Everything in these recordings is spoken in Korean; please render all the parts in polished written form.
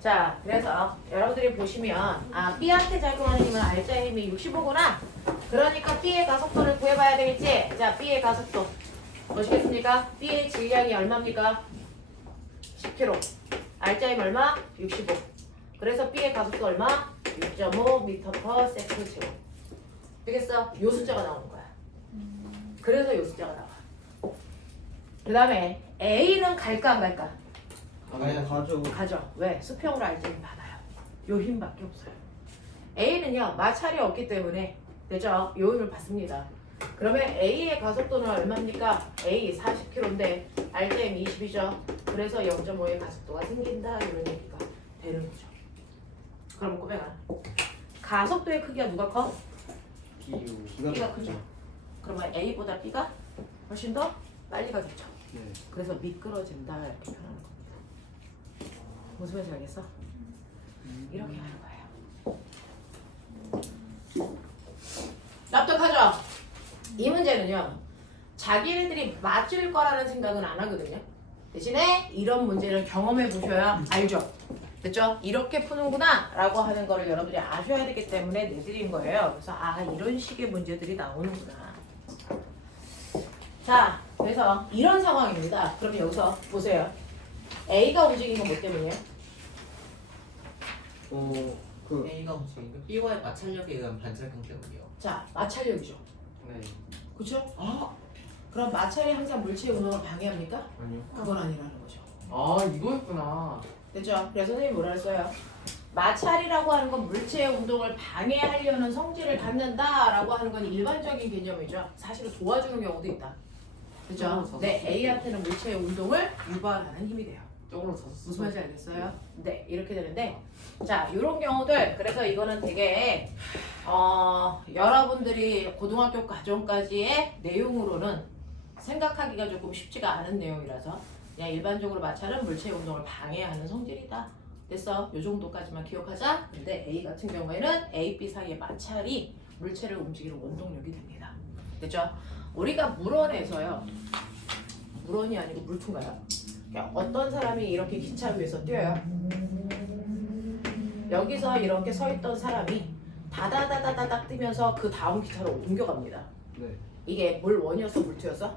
자, 그래서 여러분들이 보시면 B한테 작용하는 힘은 R자의 힘이 65구나. 그러니까 B의 가속도를 구해봐야 되겠지? 자, B의 가속도 보시겠습니까? B의 질량이 얼마입니까? 10kg. R자의 힘 얼마? 65. 그래서 B의 가속도 얼마? 6.5m/s 제곱. 되겠어? 요 숫자가 나오는 거야. 그래서 요 숫자가 나와. 그 다음에 A는 갈까 안 갈까? 아니 가죠. 가죠. 왜? 수평으로 R자는 받아요. 요 힘밖에 없어요. A는요 마찰이 없기 때문에 되죠? 요 힘을 받습니다. 그러면 A의 가속도는 얼마입니까? A 40km인데 R자임 20이죠. 그래서 0.5의 가속도가 생긴다 이런 얘기가 되는 거죠. 그럼 꼬맹아 가속도의 크기가 누가 커? B가 크죠. 그러면 A보다 B가 훨씬 더 빨리 가겠죠. 네. 그래서 미끄러진다 이렇게 표현하는 겁니다. 무슨 말인지 알겠어? 이렇게 하는 거예요. 납득하죠? 이 문제는요. 자기네들이 맞을 거라는 생각은 안 하거든요. 대신에 이런 문제를 경험해 보셔야 알죠? 됐죠? 이렇게 푸는구나 라고 하는 거를 여러분들이 아셔야 되기 때문에 내드린 거예요. 그래서 이런 식의 문제들이 나오는구나. 자, 그래서 이런 상황입니다. 그럼 여기서 보세요. A가 움직인 건 뭐 때문이에요? A가 움직이는 거 B와의 마찰력에 의한 반작용 때문이요. 자, 마찰력이죠. 네. 그렇죠? 그럼 마찰이 항상 물체의 운동을 방해합니까? 아니요. 그건 아니라는 거죠. 이거였구나. 됐죠? 그래서 선생님이 뭐라 했어요? 마찰이라고 하는 건 물체의 운동을 방해하려는 성질을 갖는다라고 하는 건 일반적인 개념이죠. 사실은 도와주는 경우도 있다. 그렇죠? 네, A한테는 물체의 운동을 유발하는 힘이 돼요. 쪽으로 섰어. 무슨 말인지 알겠어요? 네, 이렇게 되는데 자, 이런 경우들 그래서 이거는 되게 여러분들이 고등학교 과정까지의 내용으로는 생각하기가 조금 쉽지가 않은 내용이라서 그냥 일반적으로 마찰은 물체의 운동을 방해하는 성질이다. 됐어? 요 정도까지만 기억하자. 근데 A 같은 경우에는 A, B 사이의 마찰이 물체를 움직이는 원동력이 됩니다. 됐죠? 우리가 물원에서요. 물원이 아니고 물투인가요? 어떤 사람이 이렇게 기차 위에서 뛰어요. 여기서 이렇게 서 있던 사람이 다다다다닥 뛰면서 그 다음 기차로 옮겨갑니다. 네. 이게 물원이었어, 물투였어?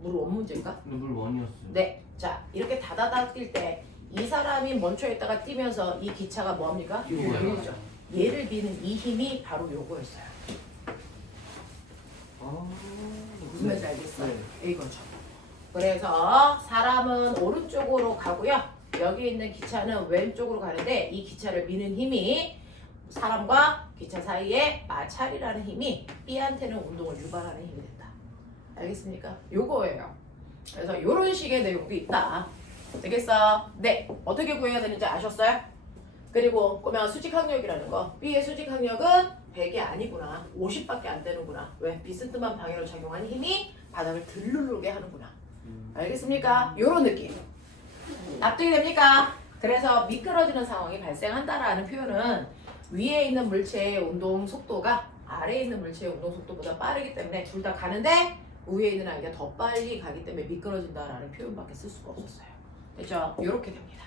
물원 문제인가? 물 원이었어요. 네. 자, 이렇게 다다닥 뛸 때 이 사람이 멈춰 있다가 뛰면서 이 기차가 뭐합니까? 요거요. 요거죠. 얘를 미는 이 힘이 바로 요거였어요. 무슨 말인지 알겠어? 네. 이거죠. 그래서 사람은 오른쪽으로 가고요. 여기 있는 기차는 왼쪽으로 가는데 이 기차를 미는 힘이 사람과 기차 사이에 마찰이라는 힘이 B한테는 운동을 유발하는 힘이 된다. 알겠습니까? 요거예요. 그래서 요런 식의 내용도 있다. 되겠어? 네. 어떻게 구해야 되는지 아셨어요? 그리고 그러면 수직항력이라는 거. B의 수직항력은 100이 아니구나. 50밖에 안 되는구나. 왜? 비스듬한 방향으로 작용하는 힘이 바닥을 들르르게 하는구나. 알겠습니까? 요런 느낌. 납득이 됩니까? 그래서 미끄러지는 상황이 발생한다라는 표현은 위에 있는 물체의 운동 속도가 아래에 있는 물체의 운동 속도보다 빠르기 때문에 둘 다 가는데 위에 있는 아이가 더 빨리 가기 때문에 미끄러진다라는 표현밖에 쓸 수가 없었어요. 됐죠? 요렇게 됩니다.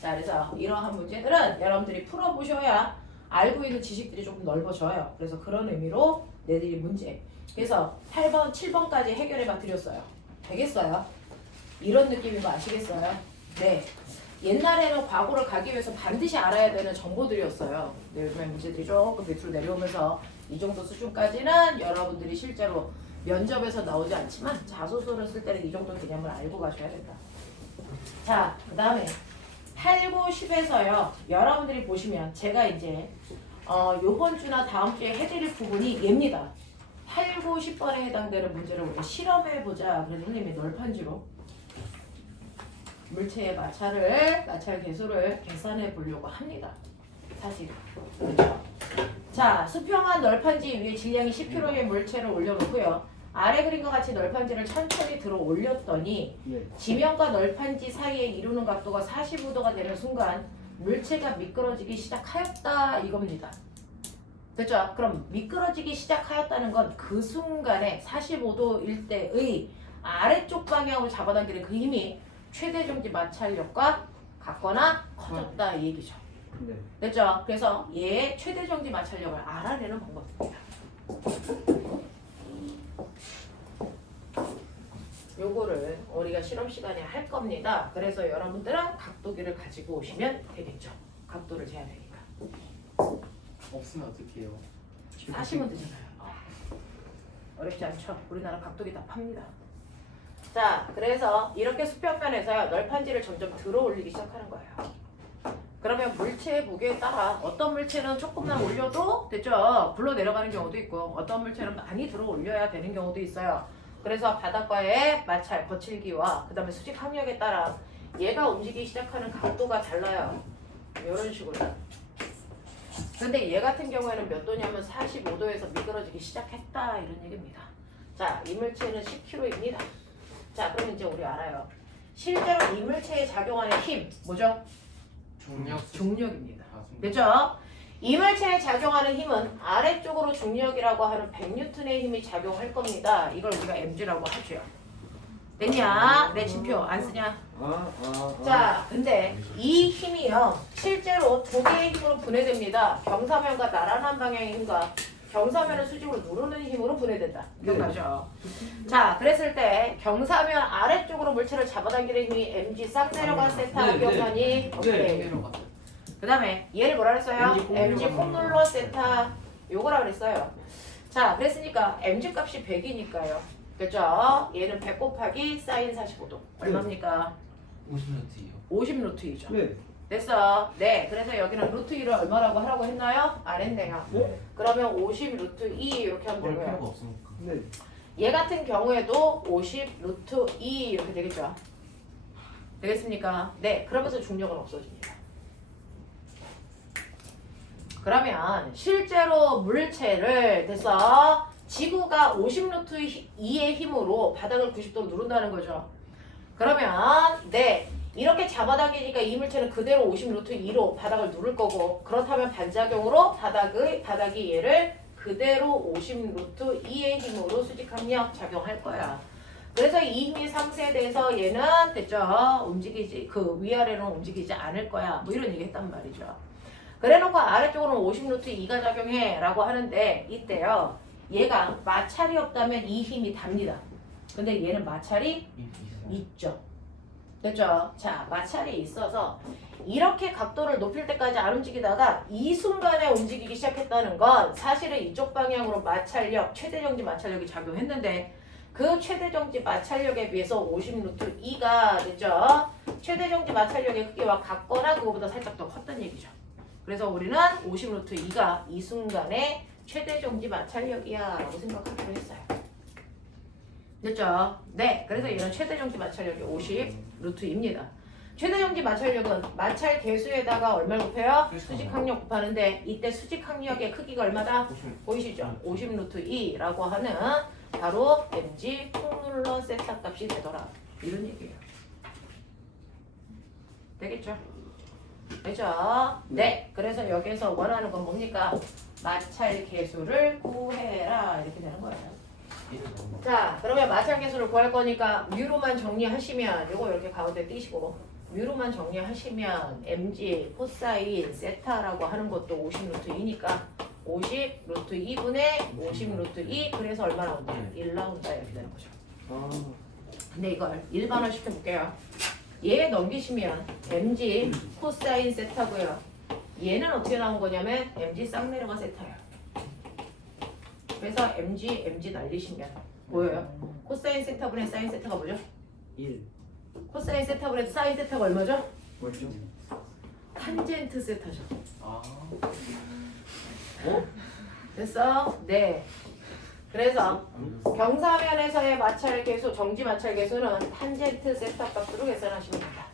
자, 그래서 이러한 문제들은 여러분들이 풀어보셔야 알고 있는 지식들이 조금 넓어져요. 그래서 그런 의미로 내드릴 문제. 그래서 8번, 7번까지 해결해봐 드렸어요. 되겠어요? 이런 느낌인 거 아시겠어요? 네. 옛날에는 과거를 가기 위해서 반드시 알아야 되는 정보들이었어요. 네, 요즘에 문제들이 조금 밑으로 내려오면서 이 정도 수준까지는 여러분들이 실제로 면접에서 나오지 않지만 자소서를 쓸 때는 이 정도 개념을 알고 가셔야 된다. 자, 그 다음에 8, 9, 10에서요. 여러분들이 보시면 제가 이제 요번 주나 다음 주에 해드릴 부분이 얘입니다. 8, 9, 10번에 해당되는 문제를 우리가 실험해보자. 그래서 선생님이 널판지로 물체의 마찰 계수를 계산해 보려고 합니다. 사실. 그렇죠? 자, 수평한 널판지 위에 질량이 10kg의 물체를 올려놓고요. 아래 그림과 같이 널판지를 천천히 들어 올렸더니 네. 지면과 널판지 사이에 이루는 각도가 45도가 되는 순간 물체가 미끄러지기 시작하였다 이겁니다. 됐죠? 그럼 미끄러지기 시작하였다는 건 그 순간에 45도일 때의 아래쪽 방향으로 잡아당기는 그 힘이 최대 정지 마찰력과 같거나 커졌다 이 얘기죠. 네. 됐죠? 그래서 얘의 최대 정지 마찰력을 알아내는 방법입니다. 요거를 우리가 실험 시간에 할 겁니다. 그래서 여러분들은 각도기를 가지고 오시면 되겠죠. 각도를 재야되니까. 없으면 어떡해요? 사시면 되잖아요. 어렵지 않죠? 우리나라 각도기 다 팝니다. 자, 그래서 이렇게 수평면에서요 널판지를 점점 들어 올리기 시작하는 거예요. 그러면 물체의 무게에 따라 어떤 물체는 조금만 올려도 됐죠? 굴러 내려가는 경우도 있고 어떤 물체는 많이 들어 올려야 되는 경우도 있어요. 그래서 바닷가의 마찰, 거칠기와 그 다음에 수직 항력에 따라 얘가 움직이기 시작하는 각도가 달라요. 이런 식으로. 근데 얘 같은 경우에는 몇 도냐면 45도에서 미끄러지기 시작했다 이런 얘기입니다. 자, 이 물체는 10kg입니다. 자, 그럼 이제 우리 알아요. 실제로 이 물체에 작용하는 힘 뭐죠? 중력입니다. 됐죠? 이 물체에 작용하는 힘은 아래쪽으로 중력이라고 하는 100N의 힘이 작용할 겁니다. 이걸 우리가 mg라고 하죠. 됐냐? 내 진표 안 쓰냐? 자, 근데 이 힘이요 실제로 두 개의 힘으로 분해됩니다. 경사면과 나란한 방향의 힘과 경사면을 수직으로 누르는 힘으로 분해된다. 기억나죠? 자, 그랬을 때 경사면 아래쪽으로 물체를 잡아당기는 힘이 mg 싹 내려간 세타 기억나니? 오케이. 그 다음에 얘를 뭐라 그랬어요? mg 콩 눌러 세타 요거라 그랬어요. 자, 그랬으니까 mg 값이 100이니까요. 그죠? 얘는 100 곱하기 사인 45도. 얼마입니까? 50루트예요. 50 루트이죠. 네. 됐어. 네. 그래서 여기는 루트 2를 얼마라고 하라고 했나요? 안 했네요. 네. 그러면 50 루트 2 이렇게 하면 볼 되고요. 필요가 없으니까. 네. 얘 같은 경우에도 50 루트 2 이렇게 되겠죠. 되겠습니까? 네. 그러면서 중력은 없어집니다. 그러면 실제로 물체를 됐어. 지구가 50 루트 2의 힘으로 바닥을 90도로 누른다는 거죠. 그러면 네. 이렇게 잡아당기니까 이 물체는 그대로 50 루트 2로 바닥을 누를 거고 그렇다면 반작용으로 바닥이 얘를 그대로 50 루트 2의 힘으로 수직항력 작용할 거야. 그래서 이 힘이 상쇄돼서 얘는 됐죠? 움직이지 그 위아래로는 움직이지 않을 거야. 뭐 이런 얘기 했단 말이죠. 그래놓고 아래쪽으로는 50 루트 2가 작용해 라고 하는데 이때요. 얘가 마찰이 없다면 이 힘이 답니다. 근데 얘는 마찰이 있죠. 됐죠? 자, 마찰이 있어서 이렇게 각도를 높일 때까지 안 움직이다가 이 순간에 움직이기 시작했다는 건 사실은 이쪽 방향으로 마찰력, 최대정지 마찰력이 작용했는데 그 최대정지 마찰력에 비해서 50 루트 2가 됐죠? 최대정지 마찰력의 크기와 같거나 그거보다 살짝 더 컸다는 얘기죠. 그래서 우리는 50 루트 2가 이 순간에 최대정지 마찰력이야 라고 생각하기로 했어요. 됐죠? 네. 그래서 얘는 최대정지 마찰력이 50 루트입니다. 최대정지 마찰력은 마찰 개수에다가 얼마를 곱해요? 수직항력 곱하는데 이때 수직항력의 크기가 얼마다? 보이시죠? 50 루트 2라고 하는 바로 mg 콩눌러 세타 값이 되더라. 이런 얘기예요. 되겠죠? 되죠? 네. 그래서 여기서 원하는 건 뭡니까? 마찰 개수를 구해라. 이렇게 되는 거예요. 자, 그러면 마찰 개수를 구할 거니까 뮤로만 정리하시면 요거 이렇게 가운데 띄시고 뮤로만 정리하시면 mg 코사인 세타라고 하는 것도 50 루트 2니까 50 루트 2분의 50 루트 2 그래서 얼마 나온다? 1 나온다 이렇게 되는 거죠. 근데 이걸 일반화 시켜볼게요. 얘 넘기시면 mg 코사인 세타고요. 얘는 어떻게 나온 거냐면 mg 싹 내려가 세타예요. 그래서 mg 날리시면 보여요? 코사인 세타분의 사인 세타가 뭐죠? 1. 코사인 세타분의 사인 세타가 얼마죠? 뭐죠? 탄젠트 세타죠. 아. 됐어? 네. 그래서 경사면에서의 마찰 개수, 정지 마찰 개수는 탄젠트 세타 값으로 계산하시면 된다.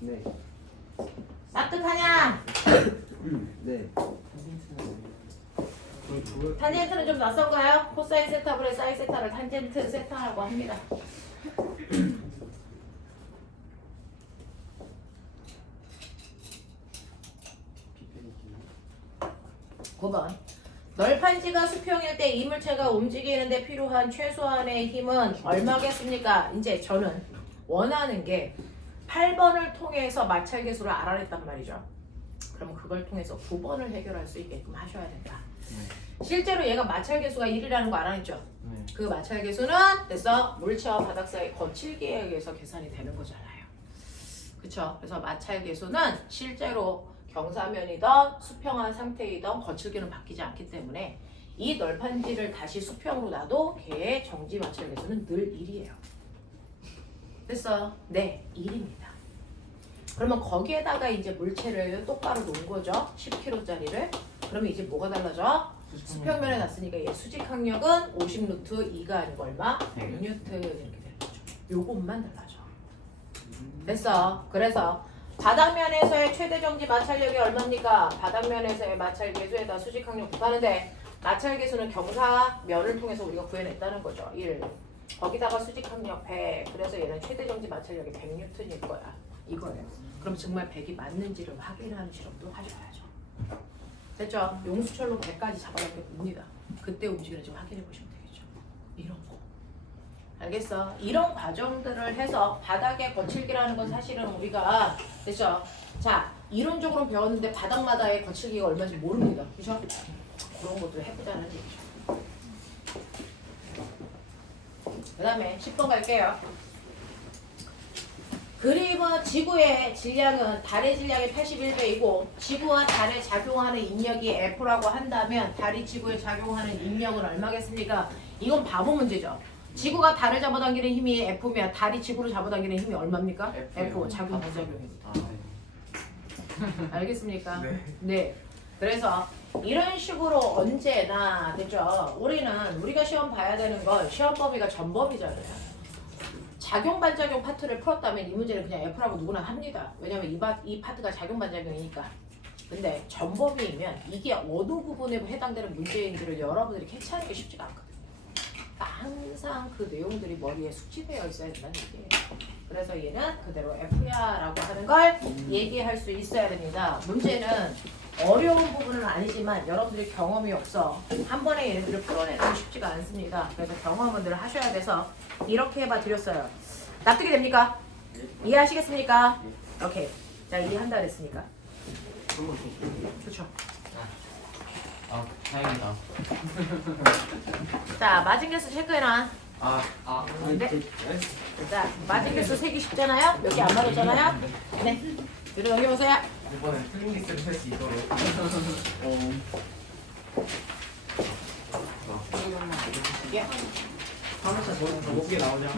네. 따뜻하냐? 네. 탄젠트는 좀 낯선가요? 코사인 세타분의 사인 세타를 탄젠트 세타라고 합니다. 9번. 널판지가 수평일 때 이물체가 움직이는데 필요한 최소한의 힘은 얼마겠습니까? 이제 저는 원하는 게 8번을 통해서 마찰 계수를 알아냈단 말이죠. 그러면 그걸 통해서 9번을 해결할 수 있게끔 하셔야 된다. 실제로 얘가 마찰 계수가 1이라는 거 알아냈죠? 네. 그 마찰 계수는 됐어 물체와 바닥 사이 거칠기에 의해서 계산이 되는 거잖아요. 그쵸? 그래서 마찰 계수는 실제로 경사면이든 수평한 상태이든 거칠기는 바뀌지 않기 때문에 이 널판지를 다시 수평으로 놔도 걔의 정지 마찰 계수는 늘 1이에요. 됐어? 네, 1입니다. 그러면 거기에다가 이제 물체를 똑바로 놓은 거죠. 10kg짜리를. 그러면 이제 뭐가 달라져? 수평면에 놨으니까 얘 수직 항력은 50루트 2가 아니고 얼마? 100뉴턴 이렇게 되는 거죠. 요것만 달라져. 됐어. 그래서 바닥면에서의 최대 정지 마찰력이 얼마입니까? 바닥면에서의 마찰 계수에다 수직 항력 곱하는데 마찰 계수는 경사면을 통해서 우리가 구해냈다는 거죠. 1. 거기다가 수직 항력 100. 그래서 얘는 최대 정지 마찰력이 100뉴턴일 거야. 이거예요. 그럼 정말 100이 맞는지를 확인하는 실험도 하셔야죠. 됐죠? 용수철로 100까지 잡아당겨봅니다. 그때 움직이는지 확인해 보시면 되겠죠. 이런 거. 알겠어? 이런 과정들을 해서 바닥의 거칠기라는 건 사실은 우리가 됐죠? 자, 이론적으로 배웠는데 바닥마다의 거칠기가 얼마인지 모릅니다. 그죠? 그런 것도 해보자는 얘기죠. 그 다음에 10번 갈게요. 그림은 지구의 질량은 달의 질량의 81배이고 지구와 달에 작용하는 인력이 F라고 한다면 달이 지구에 작용하는 인력은 얼마겠습니까? 이건 바보 문제죠. 지구가 달을 잡아당기는 힘이 F면 달이 지구를 잡아당기는 힘이 얼마입니까? F, 작용 부작용입니다. 아, 네. 알겠습니까? 네. 네. 그래서 이런 식으로 언제나 됐죠. 우리가 시험 봐야 되는 건 시험 범위가 전범위잖아요. 작용 반작용 파트를 풀었다면 이 문제는 그냥 F라고 누구나 합니다. 왜냐면 이 파트가 작용 반작용이니까. 근데 전범위이면 이게 어느 부분에 해당되는 문제인지를 여러분들이 캐치하는 게 쉽지가 않거든요. 그러니까 항상 그 내용들이 머리에 숙지되어 있어야 된다는 얘기예요. 그래서 얘는 그대로 F야라고 하는 걸 얘기할 수 있어야 됩니다. 문제는 어려운 부분은 아니지만 여러분들이 경험이 없어 한 번에 얘네들을 풀어내는 게 쉽지가 않습니다. 그래서 경험을 하셔야 돼서 이렇게 해봐 드렸어요. 납득이 됩니까? 이해하시겠습니까? 오케이. 자, 이해한다 그랬으니까. 그렇죠. 아, 다행이다. 자, 마진 개수 체크해놔. 네. 자, 마진 개수 세기 쉽잖아요? 몇 개 안 맞았잖아요? 네. 뒤로 넘겨보세요. 이번엔 틀린 믹스를 할 수 있도록. 예. 하나씩 더 높게 나오냐?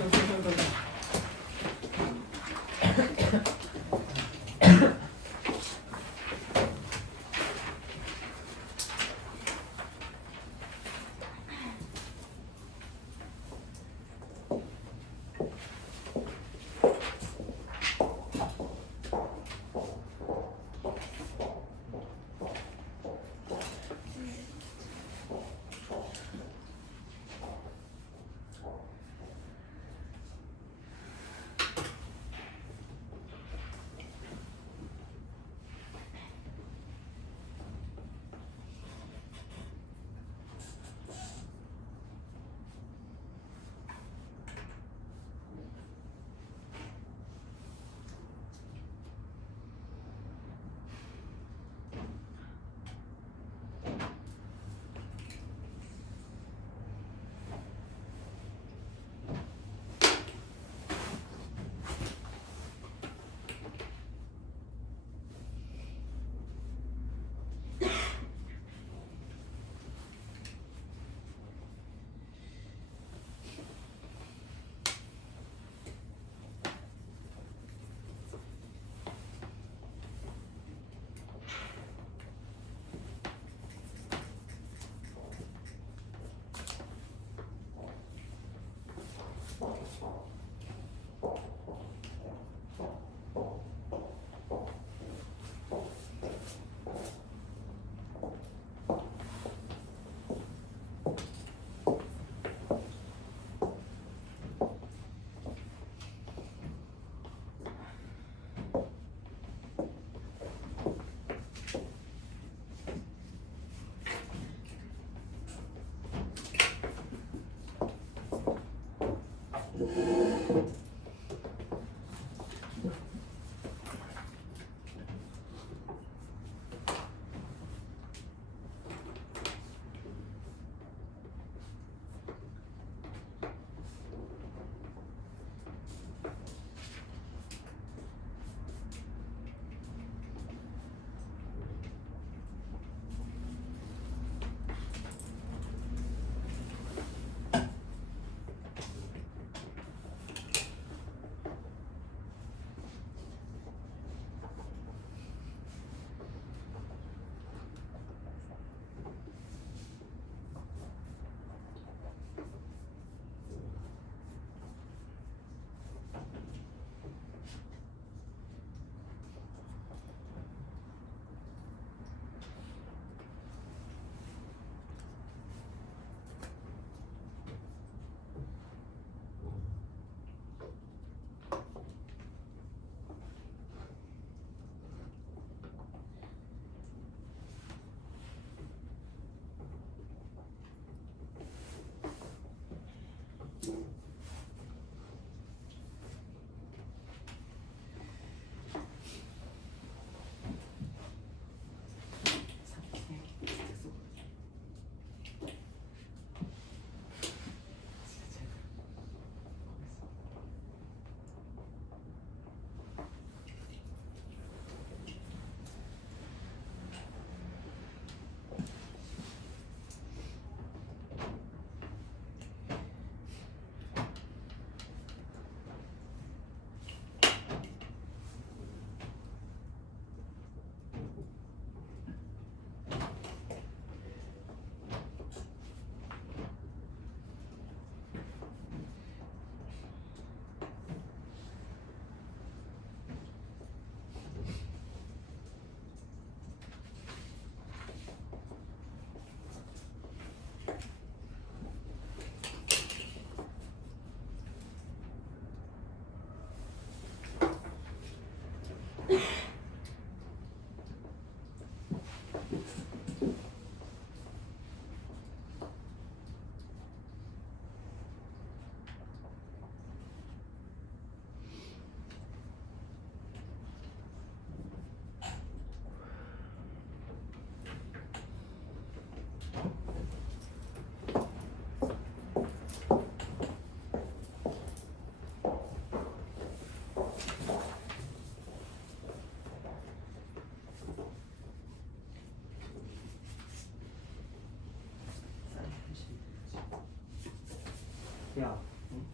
야,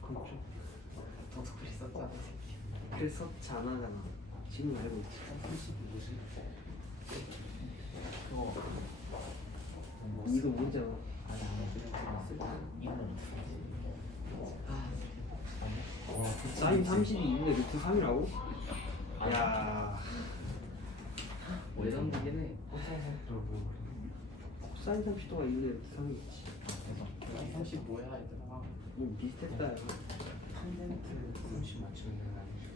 그쪽 도둑들이 썼잖아. 그래서 안 하잖아. 지금 알고 있지. 30 뭐지? 그거 이거 문제야. 아니 그냥 쓸 때는 이거는 사인 30이 2분의 루트 3이라고? 야, 레전드긴 해. 사인 30도가 2분의 루트 3이겠지. 그래서 30 뭐야 얘들아. 뭐 비슷했다. 탄젠트 30 맞추는 건 아니지.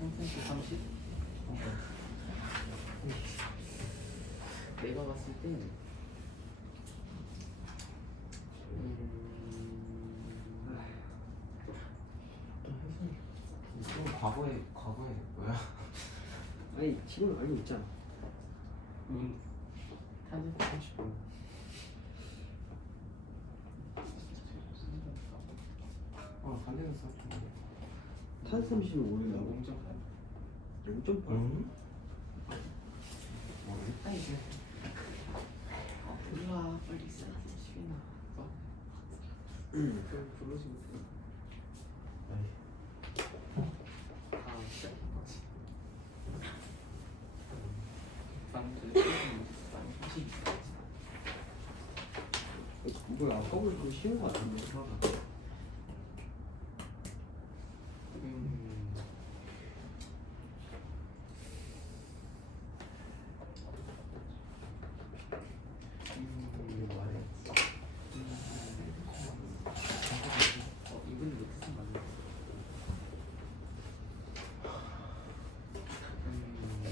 탄젠트 30? 내가 봤을 땐 또 과거에 뭐야? 아니 지금 알고 있잖아. 탄젠트 30 뭐야? 반대로 썼던 탄 30을 모른다고? 0.8? 아니 몰라 빨리 써 30이나 응. 그걸 부르지 못해. 시작한 거지. 방금 30. 뭐야 아까보다 좀 쉬운 거 같은데. 이분이 못해서 맞네.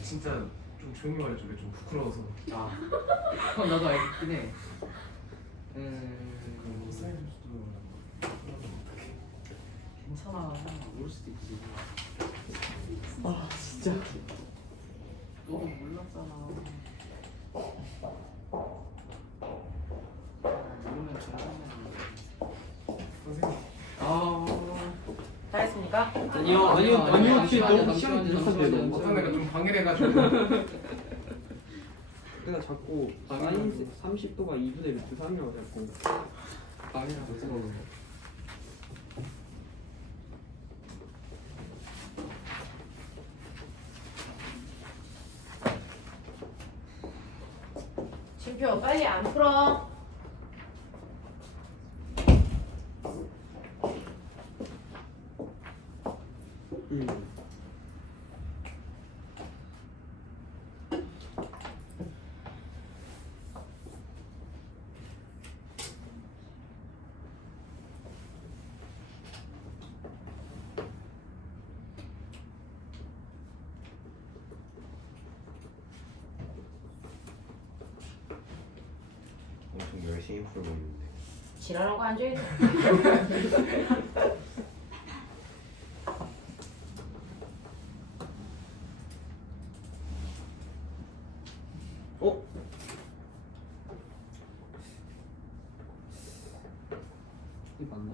진짜 좀 조용히 말해줘. 좀 부끄러워서. 그럼 나도 알겠긴 해. 괜찮아. 모를 수도 있지. 진짜. 너도 몰랐잖아. 모르면 잘하면. 선생님. 다 했습니까? 아니요. 지금 너무 시간이 늦었는데 너무. 어떤 애가 좀 방해를 해가지고. 내가 자꾸 사인 30도가 2분의 루트 3이라고 자꾸. 방이랑 못 들어오는 거. 진표 빨리 안 풀어. 엄청 열심히 풀고 있는데. 지랄하고 앉아있네. 어? 이게 맞나?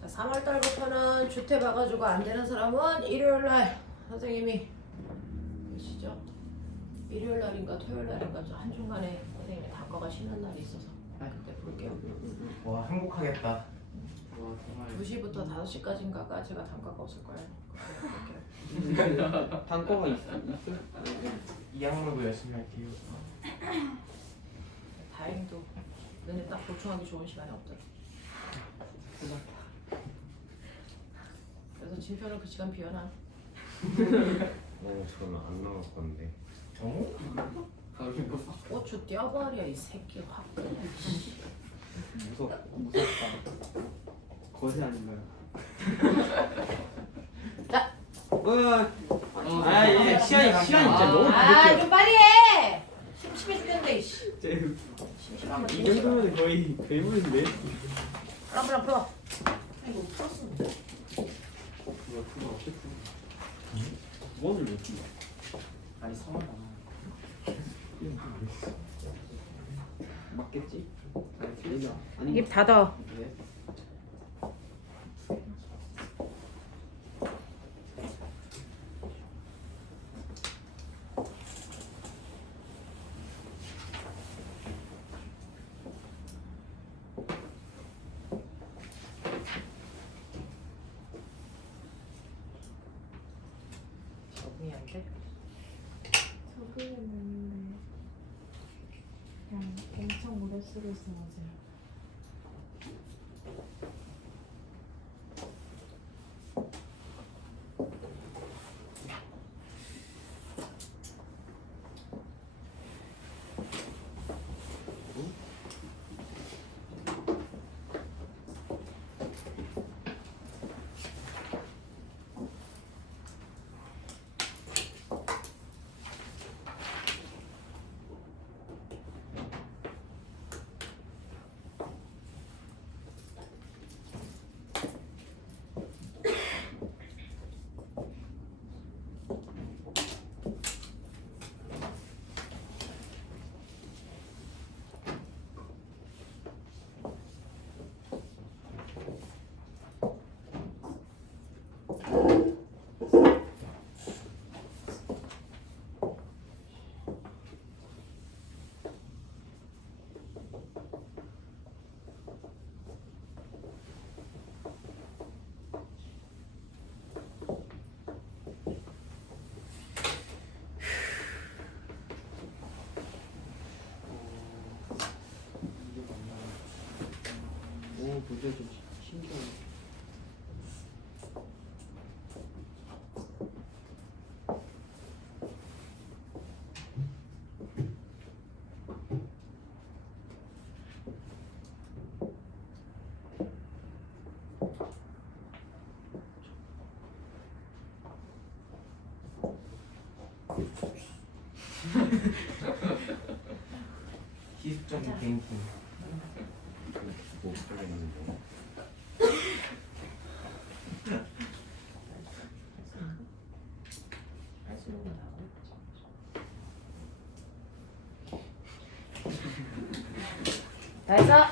자, 3월달부터는 주택 봐가지고 안 되는 사람은 일요일날 선생님이 몇시죠? 일요일날인가 토요일날인가 저 한중간에 선생님이 단과가 쉬는 날이 있어서 그때 볼게요. 와 행복하겠다. 와 정말. 2시부터 5시까지인가가 제가 단과가 없을 거예요. 단과가 있어? 이 악물고 열심히 할게요. 다행히도 너네 딱 보충하기 좋은 시간이 없더라. 그래서 진표는 그 시간 비워놔. 저는 안 나올 건데. 바로 이거. 고추 떼어버려 이 새끼 확 그냥. 무섭다. 거세 아닌가요? 자, 이제 시간이 진짜 너무 부족해. 좀 빨리 해. 심심해 죽겠는데 이씨. 이 심심한 거 정도면 거의 괴물인데. 풀어 풀어. 이거 풀었는데. 이거 풀어 어떻게 풀어? 뭐를 왜 풀어? 아니 성을 안 맞겠지? 얘가 아닌 입 닫아. 네. 적응이 안 돼? 적응했는데 그냥 엄청 오래 쓰고 있어가지고 오 도저히 좀 신기하네. 기습적인 개인팅. 뭐 하겠는데. 할 수 있는 거 나와. 다 했어?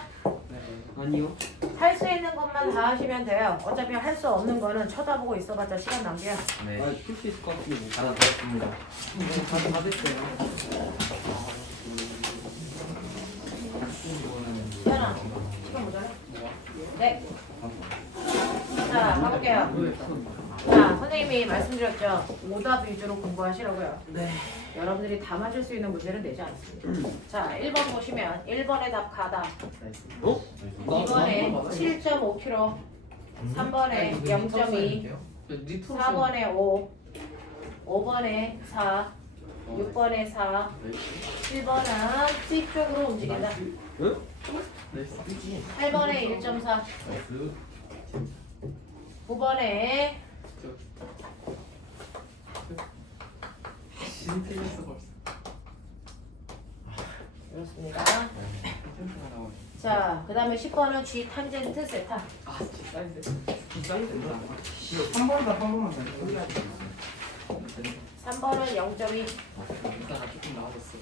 아니요. 할 수 있는 것만 다 하시면 돼요. 어차피 할 수 없는 거는 쳐다보고 있어봤자 시간 낭비야. 네. 아풀 수 있을 것 같은데 못 하나 더 했습니다. 다 됐어요. 시간아, 시간 모자라? 네. 자, 가볼게요. 자, 선생님이 말씀드렸죠. 오답 위주로 공부하시라고요. 네. 여러분들이 다 맞을 수 있는 문제는 내지 않습니다. 자, 1번 보시면 1번에 답 가다. 어? 2번에 7.5kg. 3번에 0.2. 4번에 5. 5번에 4. 6번에 4. 7번은 C 쪽으로 움직인다. 응? 8번에 1.4. 나이스. 9번에 진틀렸어 벌써. 이렇습니다. 텐트가 나오네. 자, 그 다음에 10번은 G 탄젠트 세타. 아 진짜 사이즈. 3번만 더, 한 번만 더. 3번은 0.2. 일단 조금 나아졌어.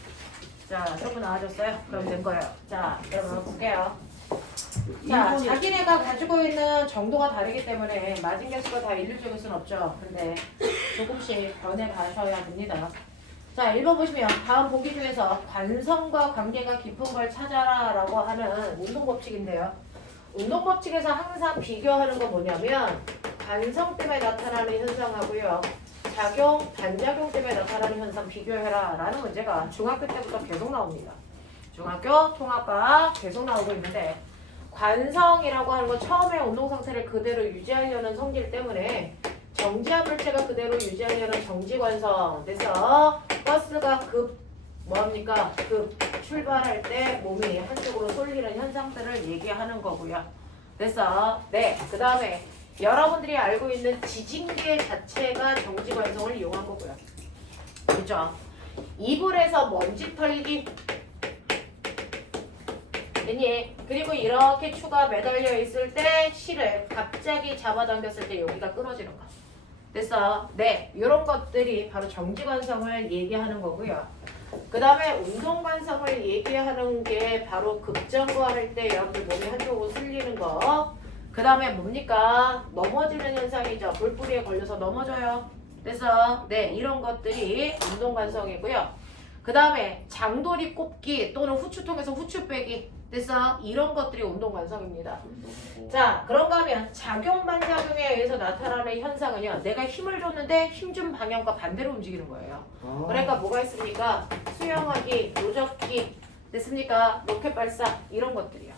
자, 조금 나아졌어요? 그럼 된 거예요. 자, 그러면 볼게요. 자, 자기네가 가지고 있는 정도가 다르기 때문에 맞은 개수가 다 일률적일 수는 없죠. 근데 조금씩 변해 가셔야 됩니다. 자, 1번 보시면 다음 보기 중에서 관성과 관계가 깊은 걸 찾아라 라고 하는 운동법칙인데요. 운동법칙에서 항상 비교하는 건 뭐냐면 관성 때문에 나타나는 현상하고요. 작용, 반작용 때문에 나타나는 현상 비교해라 라는 문제가 중학교 때부터 계속 나옵니다. 중학교 통합과 계속 나오고 있는데 관성이라고 하는 건 처음에 운동 상태를 그대로 유지하려는 성질 때문에 정지한 물체가 그대로 유지하려는 정지관성. 그래서 버스가 뭐합니까? 출발할 때 몸이 한쪽으로 쏠리는 현상들을 얘기하는 거고요. 그래서 그 다음에 여러분들이 알고 있는 지진계 자체가 정지관성을 이용한 거고요. 그죠? 이불에서 먼지 털기. 됐니? 그리고 이렇게 추가 매달려 있을 때 실을 갑자기 잡아당겼을 때 여기가 끊어지는 거. 됐어? 이런 것들이 바로 정지관성을 얘기하는 거고요. 그 다음에 운동관성을 얘기하는 게 바로 급정거할 때 여러분들 몸이 한쪽으로 쓸리는 거. 그 다음에 뭡니까? 넘어지는 현상이죠. 볼뿌리에 걸려서 넘어져요. 그래서 네, 이런 것들이 운동관성이고요. 그 다음에 장돌이 꼽기 또는 후추통에서 후추 빼기. 그래서 이런 것들이 운동관성입니다. 자, 그런가 하면 작용반작용에 의해서 나타나는 현상은요. 내가 힘을 줬는데 힘준 방향과 반대로 움직이는 거예요. 그러니까 뭐가 있습니까? 수영하기, 노젓기, 됐습니까? 로켓 발사 이런 것들이요.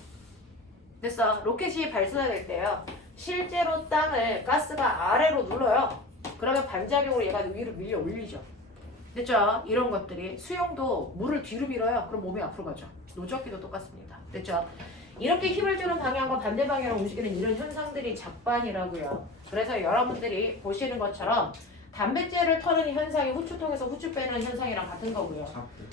됐어. 로켓이 발사될 때요. 실제로 땅을 가스가 아래로 눌러요. 그러면 반작용으로 얘가 위로 밀려 올리죠. 됐죠? 이런 것들이 수영도 물을 뒤로 밀어요. 그럼 몸이 앞으로 가죠. 노젓기도 똑같습니다. 됐죠? 이렇게 힘을 주는 방향과 반대 방향으로 움직이는 이런 현상들이 작반이라고요. 그래서 여러분들이 보시는 것처럼 담뱃재를 터는 현상이 후추통에서 후추 빼는 현상이랑 같은 거고요.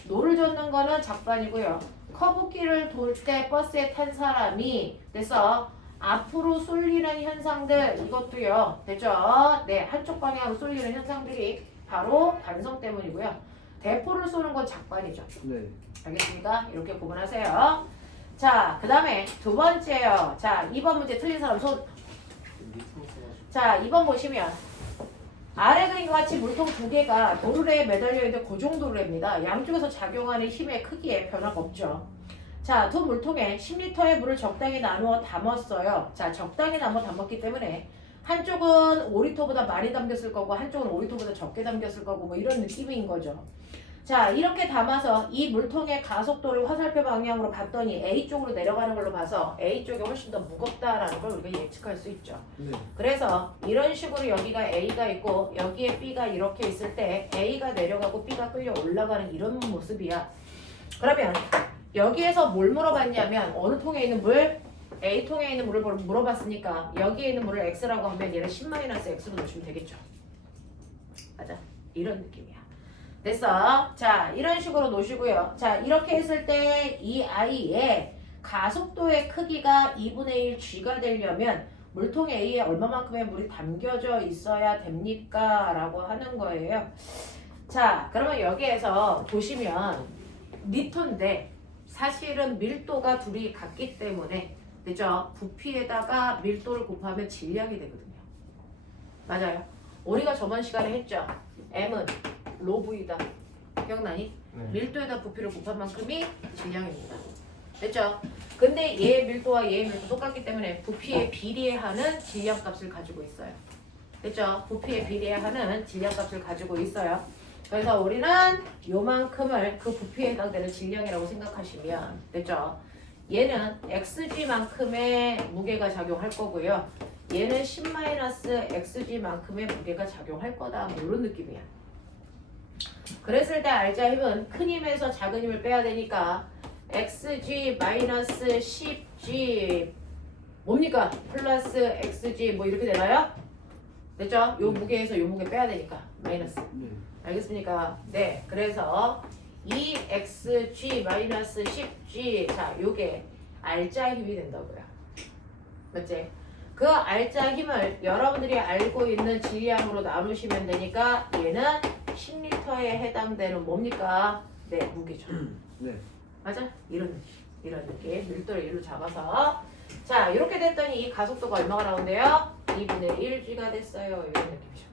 노를 젓는 거는 작반이고요. 커브길을 돌 때 버스에 탄 사람이 돼서 앞으로 쏠리는 현상들 이것도요. 됐죠? 네, 한쪽 방향으로 쏠리는 현상들이 바로 반성 때문이고요. 대포를 쏘는 건 작반이죠. 네. 알겠습니까? 이렇게 구분하세요. 자, 그 다음에 두 번째요. 자, 2번 문제 틀린 사람 손. 자, 2번 보시면 아래 그림과 같이 물통 두 개가 도르래에 매달려 있는데 고정도르래입니다. 양쪽에서 작용하는 힘의 크기에 변화가 없죠. 자, 두 물통에 10리터의 물을 적당히 나누어 담았어요. 자, 적당히 나누어 담았기 때문에 한쪽은 5리터보다 많이 담겼을 거고 한쪽은 5리터보다 적게 담겼을 거고 뭐 이런 느낌인 거죠. 자, 이렇게 담아서 이 물통의 가속도를 화살표 방향으로 봤더니 A쪽으로 내려가는 걸로 봐서 A쪽이 훨씬 더 무겁다라는 걸 우리가 예측할 수 있죠. 네. 그래서 이런 식으로 여기가 A가 있고 여기에 B가 이렇게 있을 때 A가 내려가고 B가 끌려 올라가는 이런 모습이야. 그러면 여기에서 뭘 물어봤냐면 어느 통에 있는 물? A통에 있는 물을 물어봤으니까 여기에 있는 물을 X라고 하면 얘를 10-X로 놓으시면 되겠죠. 맞아. 이런 느낌이야. 됐어. 자, 이런 식으로 놓으시고요. 자, 이렇게 했을 때 이 아이의 가속도의 크기가 2분의 1 G가 되려면 물통 A에 얼마만큼의 물이 담겨져 있어야 됩니까? 라고 하는 거예요. 자, 그러면 여기에서 보시면 리터인데 사실은 밀도가 둘이 같기 때문에 그죠? 부피에다가 밀도를 곱하면 질량이 되거든요. 맞아요. 우리가 저번 시간에 했죠. M은 로브이다. 기억나니? 네. 밀도에다 부피를 곱한 만큼이 질량입니다. 됐죠? 근데 얘의 밀도와 얘의 밀도 똑같기 때문에 부피에 비례하는 질량값을 가지고 있어요. 됐죠? 부피에 비례하는 질량값을 가지고 있어요. 그래서 우리는 요만큼을 그 부피에 해당되는 질량이라고 생각하시면 됐죠? 얘는 xg만큼의 무게가 작용할 거고요. 얘는 10-xg만큼의 무게가 작용할 거다. 뭐 이런 느낌이야. 그랬을 때 알자 힘은 큰 힘에서 작은 힘을 빼야 되니까 xg-10g 뭡니까? 플러스 xg 뭐 이렇게 되나요? 됐죠? 요 무게에서 요 무게 빼야 되니까 마이너스. 네. 알겠습니까? 네. 그래서 이 xg-10g 자 요게 알짜 힘이 된다고요. 맞지? 그 알짜 힘을 여러분들이 알고 있는 질량으로 나누시면 되니까 얘는 10리터에 해당되는 뭡니까? 네, 무게죠. 네. 맞아? 이런 느낌. 밀도를 1로 잡아서 자, 이렇게 됐더니 이 가속도가 얼마가 나온대요? 2분의 1g가 됐어요. 이런 느낌이죠.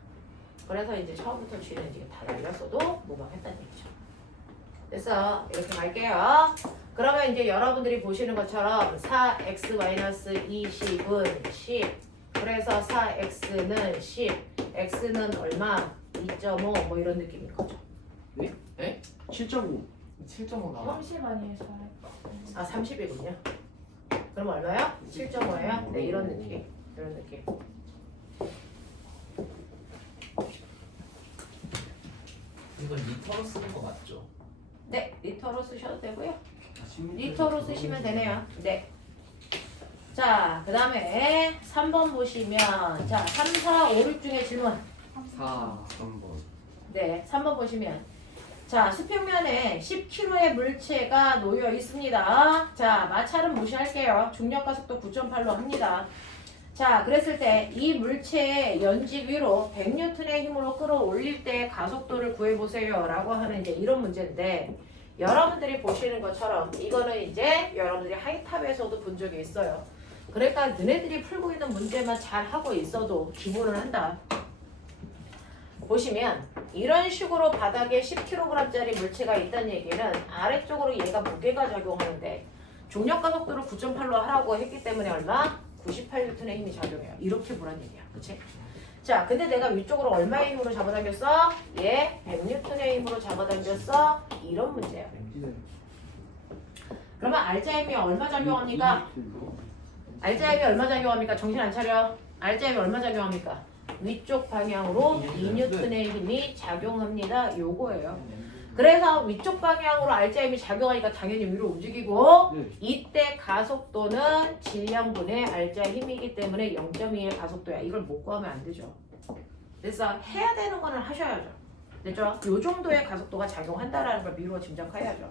그래서 이제 처음부터 G는 이제 다 날렸어도 무방했다는 얘기죠. 그래서 이렇게 갈게요. 그러면 이제 여러분들이 보시는 것처럼 4x-20은 10. 그래서 4x는 10. x는 얼마? 2.5 뭐 이런 느낌인 거죠. 네? 7.5. 7.5 나와. 30 아니에요, 잘했다. 아 30이군요. 그럼 얼마요? 7.5예요? 네 이런 느낌. 이런 느낌. 이건 리터로 쓰는 거 맞죠? 네 리터로 쓰셔도 되고요. 아, 10리터 리터로 쓰시면 되네요. 네. 자, 그 다음에 3번 보시면 자, 3, 4, 5, 6 중에 질문 4. 3번. 네, 3번 보시면 자, 수평면에 10kg의 물체가 놓여 있습니다. 자, 마찰은 무시할게요. 중력가속도 9.8로 합니다. 자, 그랬을 때 이 물체의 연직 위로 100N의 힘으로 끌어올릴 때 가속도를 구해보세요 라고 하는 이제 이런 문제인데 여러분들이 보시는 것처럼 이거는 이제 여러분들이 하이탑에서도 본 적이 있어요. 그러니까 너네들이 풀고 있는 문제만 잘 하고 있어도 기본은 한다. 보시면 이런 식으로 바닥에 10kg짜리 물체가 있다는 얘기는 아래쪽으로 얘가 무게가 작용하는데 중력 가속도를 9.8로 하라고 했기 때문에 얼마? 98N의 힘이 작용해요. 이렇게 보란 얘기야. 그치? 자, 근데 내가 위쪽으로 얼마의 힘으로 잡아당겼어? 얘 100N의 힘으로 잡아당겼어? 이런 문제야. 네. 그러면 알자힘이 얼마 작용합니까? 알자힘이 얼마 작용합니까? 정신 안 차려. 알자힘이 얼마 작용합니까? 위쪽 방향으로 2N의 힘이 작용합니다. 요거예요. 그래서 위쪽 방향으로 알자힘이 작용하니까 당연히 위로 움직이고 네. 이때 가속도는 질량분의 알자힘이기 때문에 0.2의 가속도야. 이걸 못 구하면 안 되죠. 그래서 해야 되는 거는 하셔야죠. 됐죠? 요 정도의 가속도가 작용한다라는 걸 미루어 짐작해야죠.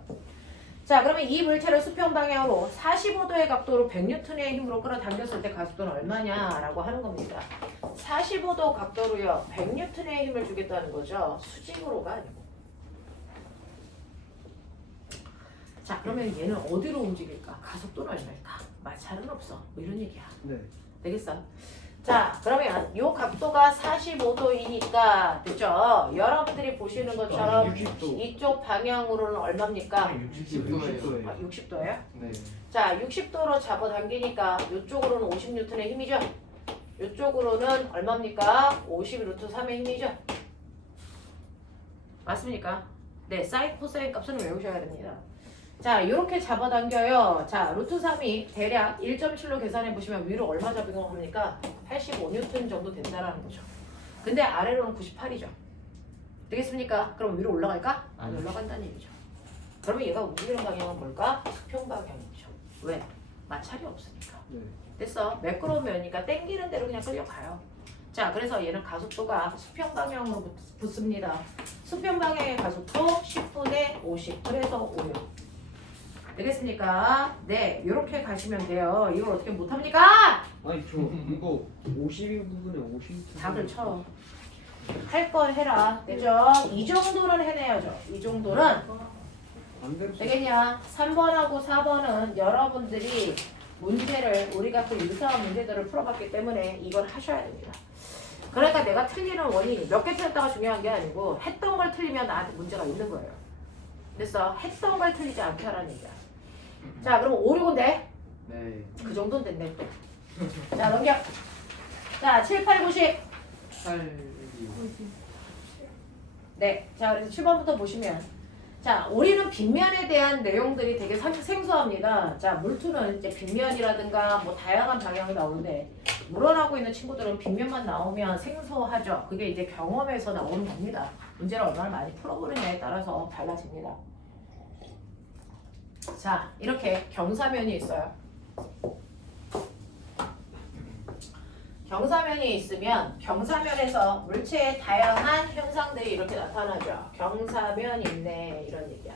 자, 그러면 이 물체를 수평 방향으로 45도의 각도로 100N의 힘으로 끌어당겼을 때 가속도는 얼마냐라고 하는 겁니다. 45도 각도로요 100N의 힘을 주겠다는 거죠. 수직으로가 아니고. 자, 그러면 얘는 어디로 움직일까? 가속도는 얼마일까? 마찰은 없어. 뭐 이런 얘기야. 네. 되겠어? 자, 그러면 요 각도가 45도이니까 됐죠? 여러분들이 보시는 것처럼 60도. 이쪽 방향으로는 얼마입니까? 60도예요. 아, 60도예요? 네. 자, 60도로 잡아당기니까 이쪽으로는 50N의 힘이죠? 이쪽으로는 얼마입니까? 50√3의 힘이죠? 맞습니까? 네, 사인, 코사인 값은 외우셔야 됩니다. 자, 이렇게 잡아당겨요. 자, √3이 대략 1.7로 계산해 보시면 위로 얼마 작용합니까? 85N 정도 된다라는 거죠. 근데 아래로는 98이죠. 되겠습니까? 그럼 위로 올라갈까? 안 올라간다는 얘기죠. 그러면 얘가 움직이는 방향은 뭘까? 수평 방향이죠. 왜? 마찰이 없으니까. 네. 됐어. 매끄러운 면이니까 땡기는 대로 그냥 끌려가요. 자, 그래서 얘는 가속도가 수평 방향으로 붙습니다. 수평 방향의 가속도 10분의 50. 그래서 5요. 되겠습니까? 네, 이렇게 가시면 돼요. 이걸 어떻게 못합니까? 아니 저 이거 52 부분에 50. 답을 쳐. 할 거 해라. 되죠? 이 정도는 해내야죠. 이 정도는 반대로 되겠냐? 3번하고 4번은 여러분들이 문제를 우리가 그 유사한 문제들을 풀어봤기 때문에 이걸 하셔야 됩니다. 그러니까 내가 틀리는 원인이 몇 개 틀렸다가 중요한 게 아니고 했던 걸 틀리면 나한테 문제가 있는 거예요. 그래서 했던 걸 틀리지 않게 하라는 얘기야. 자, 그럼 5, 6은 돼? 네. 그 정도는 됐네 또. 자, 넘겨. 자, 7, 8, 9, 10. 8. 네. 자, 그래서 7번부터 보시면 자, 우리는 빗면에 대한 내용들이 되게 생소합니다. 자, 물투는 이제 빗면이라든가 뭐 다양한 방향이 나오는데 물어나고 있는 친구들은 빗면만 나오면 생소하죠. 그게 이제 경험에서 나오는 겁니다. 문제를 얼마나 많이 풀어보느냐에 따라서 달라집니다. 자, 이렇게 경사면이 있어요. 경사면이 있으면 경사면에서 물체의 다양한 현상들이 이렇게 나타나죠. 경사면 있네 이런 얘기야.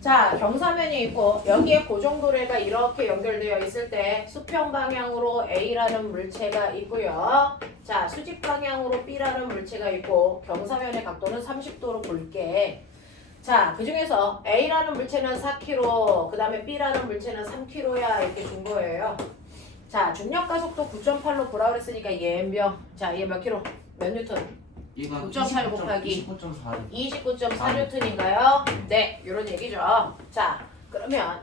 자, 경사면이 있고 여기에 고정도래가 이렇게 연결되어 있을 때 수평 방향으로 A라는 물체가 있고요. 자, 수직 방향으로 B라는 물체가 있고 경사면의 각도는 30도로 볼게. 자, 그 중에서 A라는 물체는 4kg, 그 다음에 B라는 물체는 3kg야 이렇게 준 거예요. 자, 중력 가속도 9.8로 보라 그랬으니까 얘 몇? 자, 얘 몇 킬로? 몇 뉴턴? 9.8 곱하기 29.4. 29.4뉴턴인가요? 네, 이런 얘기죠. 자, 그러면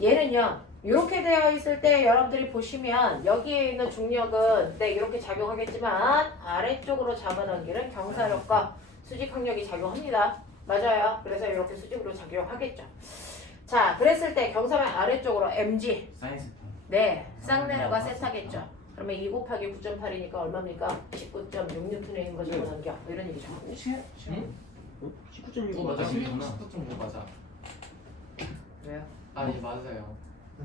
얘는요. 이렇게 되어 있을 때 여러분들이 보시면 여기에 있는 중력은 네, 이렇게 작용하겠지만 아래쪽으로 잡아당기는 경사력과 수직항력이 작용합니다. 맞아요. 그래서 이렇게 수직으로 작용하겠죠. 자, 그랬을 때 경사면 아래쪽으로 mg 사이즈. 네, 쌍내려가 세타겠죠. 그러면 2 곱하기 9.8이니까 얼마입니까? 19.6N의 힘을 집어넣겨. 뭐 이런 얘기죠. 응? 19.6 맞아. 맞아. 19.5 맞아. 왜요? 아니 맞아요.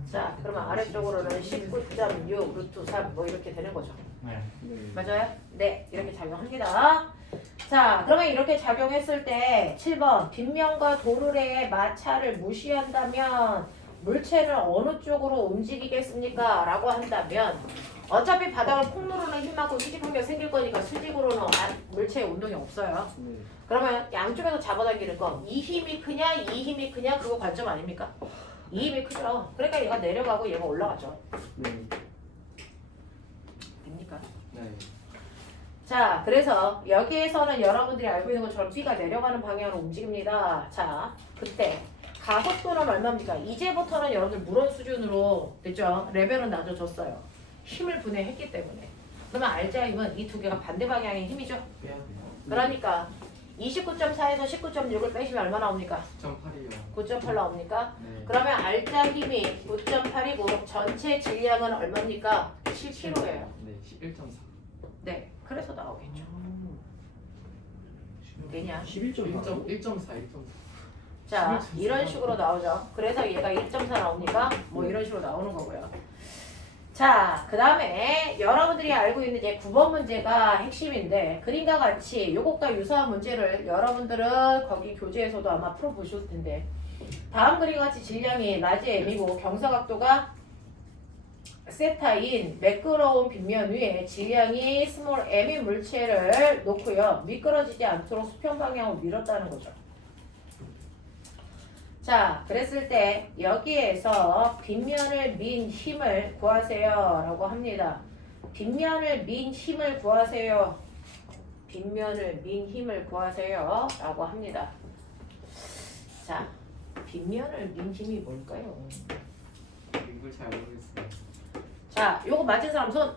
자, 그러면 아래쪽으로는 19.6 루트 3 뭐 이렇게 되는 거죠. 네. 네. 맞아요? 네, 이렇게 작용합니다. 자, 그러면 이렇게 작용했을 때 7번 빗면과 도르래의 마찰을 무시한다면 물체를 어느 쪽으로 움직이겠습니까? 라고 한다면 어차피 바닥을 콕 누르는 힘하고 수직항력 생길 거니까 수직으로는 물체의 운동이 없어요. 네. 그러면 양쪽에서 잡아당기는 거 이 힘이 크냐 이 힘이 크냐 그거 관점 아닙니까? 이 힘이 크죠. 그러니까 얘가 내려가고 얘가 올라가죠. 네. 됩니까? 네. 자, 그래서 여기에서는 여러분들이 알고 있는 것처럼 B가 내려가는 방향으로 움직입니다. 자, 그때 가속도는 얼마입니까? 이제부터는 여러분들 물원 수준으로 됐죠? 레벨은 낮아졌어요. 힘을 분해했기 때문에. 그러면 알자 힘은 이 두 개가 반대 방향의 힘이죠? 빼야 돼요. 그러니까 29.4에서 19.6을 빼시면 얼마 나옵니까? 9.8이요. 9.8 나옵니까? 네. 그러면 알자 힘이 9.8이고 전체 질량은 얼마입니까? 7kg예요. 네, 11.4. 네, 그래서 나오겠죠. 되냐? 11.4. 1.4. 자, 이런 식으로 나오죠. 그래서 얘가 1.4 나오니까 뭐 이런 식으로 나오는 거고요. 자, 그 다음에 여러분들이 알고 있는 이제 9번 문제가 핵심인데 그림과 같이 요것과 유사한 문제를 여러분들은 거기 교재에서도 아마 풀어보셨을 텐데 다음 그림과 같이 질량이 낮이 M이고 경사각도가 세타인 매끄러운 빗면 위에 질량이 스몰 m인 물체를 놓고요. 미끄러지지 않도록 수평 방향으로 밀었다는 거죠. 자, 그랬을 때 여기에서 빗면을 민 힘을 구하세요 라고 합니다. 빗면을 민 힘을 구하세요. 빗면을 민 힘을 구하세요 라고 합니다. 자, 빗면을 민 힘이 뭘까요? 이걸 잘 모르겠어요. 자, 요거 맞은 사람 손.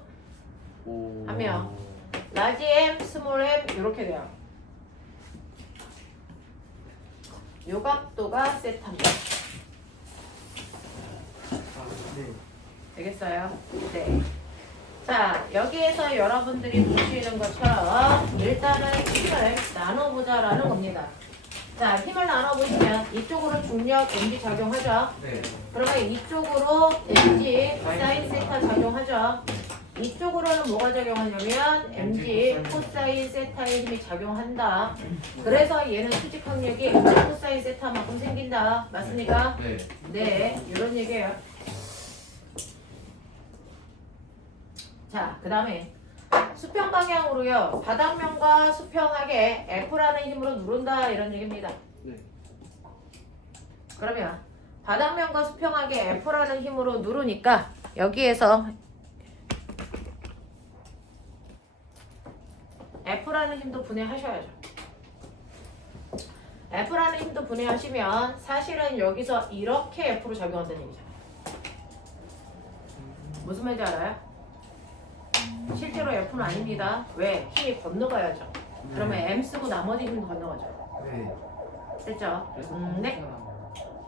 오. 한 명. 라지 M, 스몰 M 이렇게 돼요. 요 각도가 세타입니다. 아, 네. 되겠어요? 네. 자, 여기에서 여러분들이 보시는 것처럼 일단은 힘을 나눠보자라는 겁니다. 자, 힘을 나눠보시면 이쪽으로 중력 MG 작용하죠? 네. 그러면 이쪽으로 MG 사인 세타 작용하죠? 이쪽으로는 뭐가 작용하냐면 MG 코사인 세타의 힘이 작용한다. 그래서 얘는 수직항력이 MG 코사인 세타만큼 생긴다. 맞습니까? 네. 네, 이런 얘기예요. 자, 그 다음에 수평 방향으로요. 바닥면과 수평하게 F라는 힘으로 누른다 이런 얘기입니다. 네. 그러면 바닥면과 수평하게 F라는 힘으로 누르니까 여기에서 F라는 힘도 분해하셔야죠. F라는 힘도 분해하시면 사실은 여기서 이렇게 F로 작용한다는 얘기잖아요. 무슨 말인지 알아요? 실제로 F는 아닙니다. 왜? 힘이 건너가야죠. 그러면 M 쓰고 나머지 힘도 건너가죠. 네. 됐죠? 그래서 네.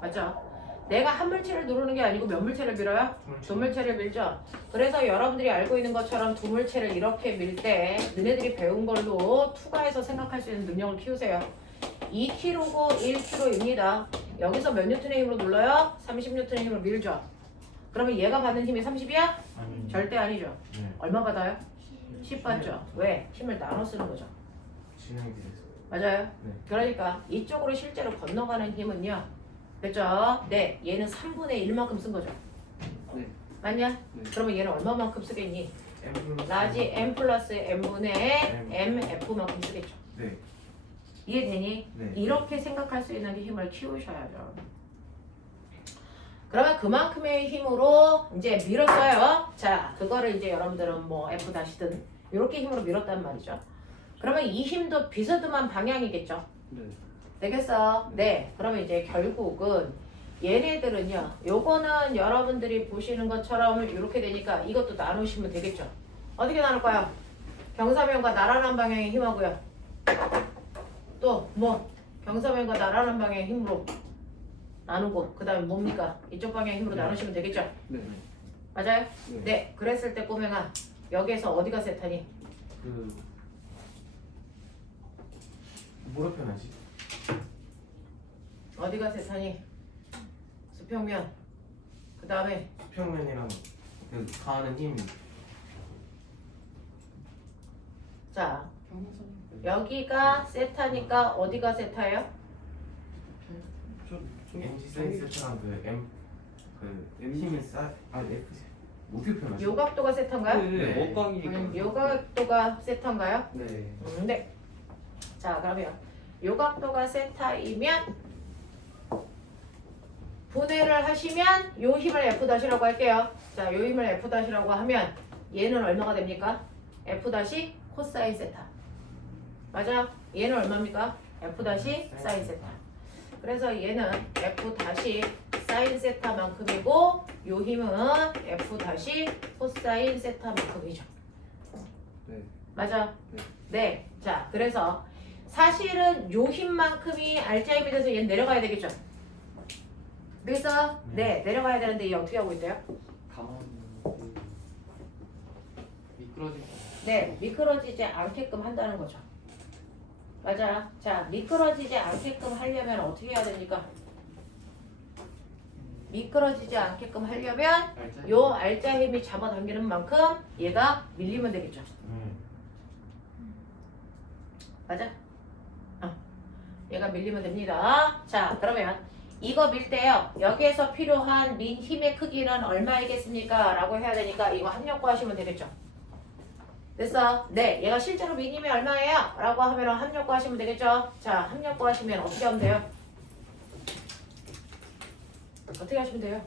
맞죠? 내가 한 물체를 누르는 게 아니고 몇 물체를 밀어요? 두 물체를 밀죠. 그래서 여러분들이 알고 있는 것처럼 두 물체를 이렇게 밀 때 너네들이 배운 걸로 투과해서 생각할 수 있는 능력을 키우세요. 2kg고 1kg입니다. 여기서 몇 뉴턴의 힘으로 눌러요? 30뉴턴의 힘으로 밀죠. 그러면 얘가 받는 힘이 30이야? 아니. 절대 아니죠. 네. 얼마 받아요? 10 받죠. 왜? 힘을 나눠 쓰는 거죠. 진행이 돼서. 맞아요? 네. 그러니까 이쪽으로 실제로 건너가는 힘은요. 됐죠? 네. 얘는 3분의 1만큼 쓴 거죠. 네. 맞냐? 네. 그러면 얘는 얼마만큼 쓰겠니? M 플러스. 라지 M 플러스 M분의 MF만큼 쓰겠죠. 네. 이해되니? 네. 이렇게 생각할 수 있는 게 힘을 키우셔야죠. 그러면 그만큼의 힘으로 이제 밀었어요. 자, 그거를 이제 여러분들은 뭐 F 다시든 이렇게 힘으로 밀었단 말이죠. 그러면 이 힘도 비스듬한 방향이겠죠. 네. 되겠어? 네. 그러면 이제 결국은 얘네들은요. 요거는 여러분들이 보시는 것처럼 이렇게 되니까 이것도 나누시면 되겠죠. 어떻게 나눌까요? 경사면과 나란한 방향의 힘하고요. 또 뭐? 경사면과 나란한 방향의 힘으로 나누고 그 다음에 뭡니까? 이쪽 방향의 힘으로 나누시면 되겠죠? 네. 맞아요? 네. 네. 그랬을 때 꼬맹아 여기에서 어디가 세타니? 뭐라 표현하지? 어디가 세타니? 수평면 그 다음에 수평면이랑 그 가하는 힘. 자 여기가 세타니까 어디가 세타예요? MG 사인 세타랑 그 M 그 힘이 F 어떻게 표현하죠? 요각도가 세타인가요? 네. 억각이니까. 요각도가 세타인가요? 네. 네. 자, 그러면 요각도가 세타이면 분해를 하시면 요 힘을 F-라고 할게요. 자, 요 힘을 F-라고 하면 얘는 얼마가 됩니까? F- 코사인 세타. 맞아? 얘는 얼마입니까? F- 사인 세타. 그래서 얘는 F- 사인 세타만큼이고 요 힘은 F- 코사인 세타만큼이죠. 네. 맞아? 네. 네. 자, 그래서 사실은 요 힘만큼이 알짜 힘이 돼서 얘는 내려가야 되겠죠? 그래서 네, 내려가야 되는데 얘 어떻게 하고 있대요? 가만히 미끄러질 거. 네, 미끄러지지 않게끔 한다는 거죠. 맞아. 자, 미끄러지지 않게끔 하려면 어떻게 해야 됩니까? 미끄러지지 않게끔 하려면 요 알짜 힘이 잡아당기는 만큼 얘가 밀리면 되겠죠. 맞아? 얘가 밀리면 됩니다. 자, 그러면 이거 밀 때요. 여기에서 필요한 민 힘의 크기는 얼마이겠습니까? 라고 해야 되니까 이거 합력화하시면 되겠죠. 됐어? 네, 얘가 실제로 민 힘이 얼마예요? 라고 하면 합력화하시면 되겠죠. 자, 합력화하시면 어떻게 하면 돼요? 어떻게 하시면 돼요?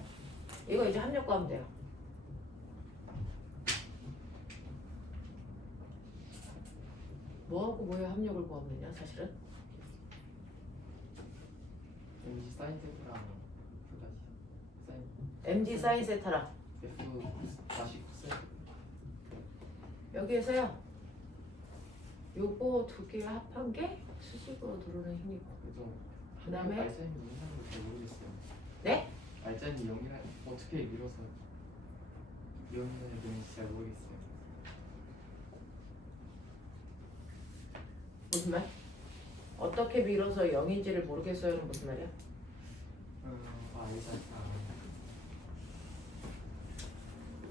이거 이제 합력화하면 돼요. 뭐하고 뭐에 합력을 구하면 되냐, 사실은? MG 사인 세트랑 F 사인 MG 사인 세타랑 F 다시 코사인. 여기에서요. 요거 두 개 합한 게 수직으로 들어오는 힘이고. 그래서 그다음에 알짜님이 영이라는 걸잘 모르겠어요. 네? 알짜님 영이라 어떻게 밀어서 영이라는 되는지 잘 모르겠어요. 무슨 말? 어떻게 밀어서 0인지를 모르겠어요는 무슨 말이야? 알짜.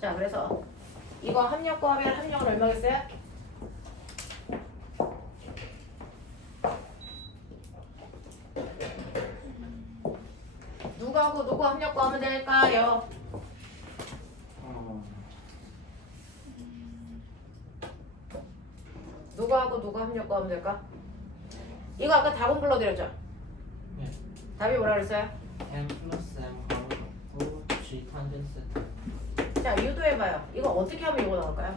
자, 그래서 이거 합력과하면 합력은 얼마겠어요? 누구하고 누구 합력과하면 될까요? 누구하고 누구 합력과하면 될까? 이거 아까 답은 불러드렸죠? 네. 답이 뭐라 그랬어요? M 플러스 M 가로 G 탄젠스. 자, 유도해봐요. 이거 어떻게 하면 이거 나올까요?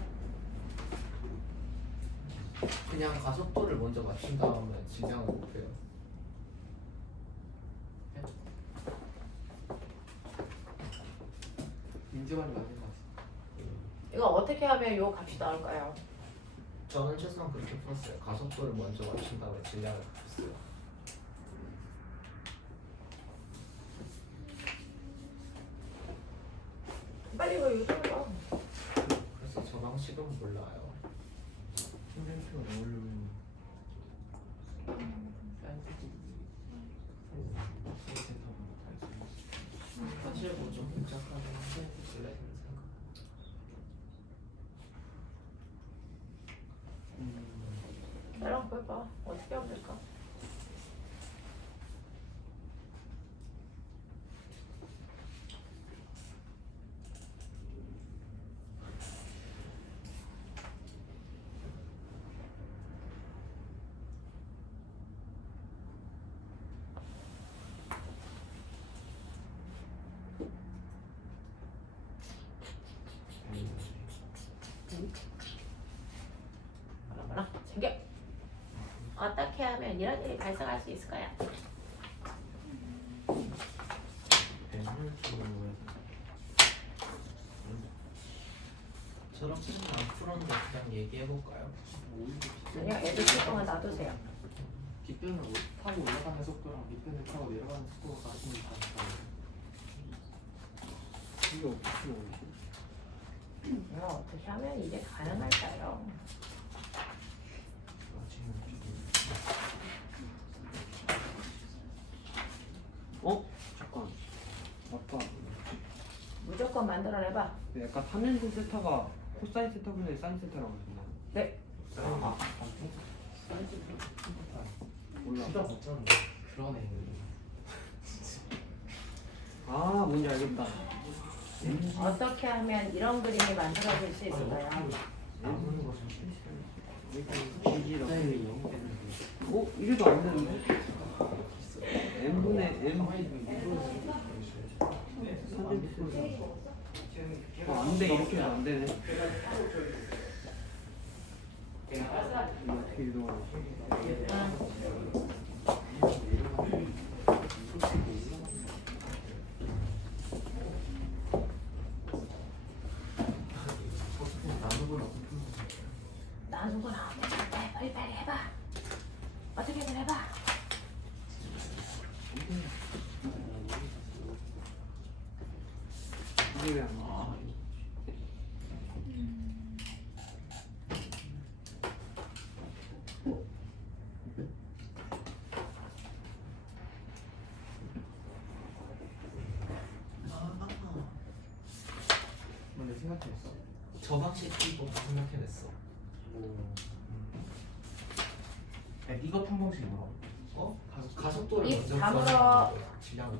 그냥 가속도를 먼저 맞춘 다음에 질량을 곱해요. 민지관이 맞는 것 같아요. 이거 어떻게 하면 요 값이 나올까요? 저는 최소한 그렇게 풀었어요. 가속도를 먼저 맞춘 다음에 질량을 곱했어요. 빨리 이거 유도해봐. 그래서 저 방식은 몰라요. 힘센트가 나오려면 사인 세트. 사실 뭐좀 복잡하긴 한데 원래 생각. 나랑 해봐. 어떻게 하면 될까? 뭐라 챙겨. 어떻게 하면 이런 일이 발생할 수 있을까요? M을 주로 해서 저렇게는 안 풀었는데 그냥 얘기해볼까요? 아니요, 애들 칠 동안 놔두세요. 빗변을 타고 올라가는 속도랑 빗변을 타고 내려가는 속도가 같은 게 다르다고. 이게 어떻게 나오지? 이거 어떻게 하면 이게 가능할까요? 어? 잠깐. 아까 무조건 만들어내봐. 약간 탄젠스 세타가 코사인 세타분의 사인 세타라고 했나? 네. 아, 몰라. 둘다 걷잖아. 그러네. 아, 뭔지 알겠다. 어떻게 하면 이런 그림이 만들어질 수 있을까요? 나오는 것은 지지라. 네, 영이 되는데. 이래도 안 되는데? n분의 m 안돼 이렇게 하면 안 되네. 이거 어떻게 유도하지? 나눈 건 안 돼. 빨리 해봐. 어떻게든 해봐. 이게 왜안 돼? 근데 생각했어. 저 방식 이거 생각해냈어. 야, 이거 평범식 뭐라고? 가속도를 입 먼저 다물어. 구하는 거야. 질량을.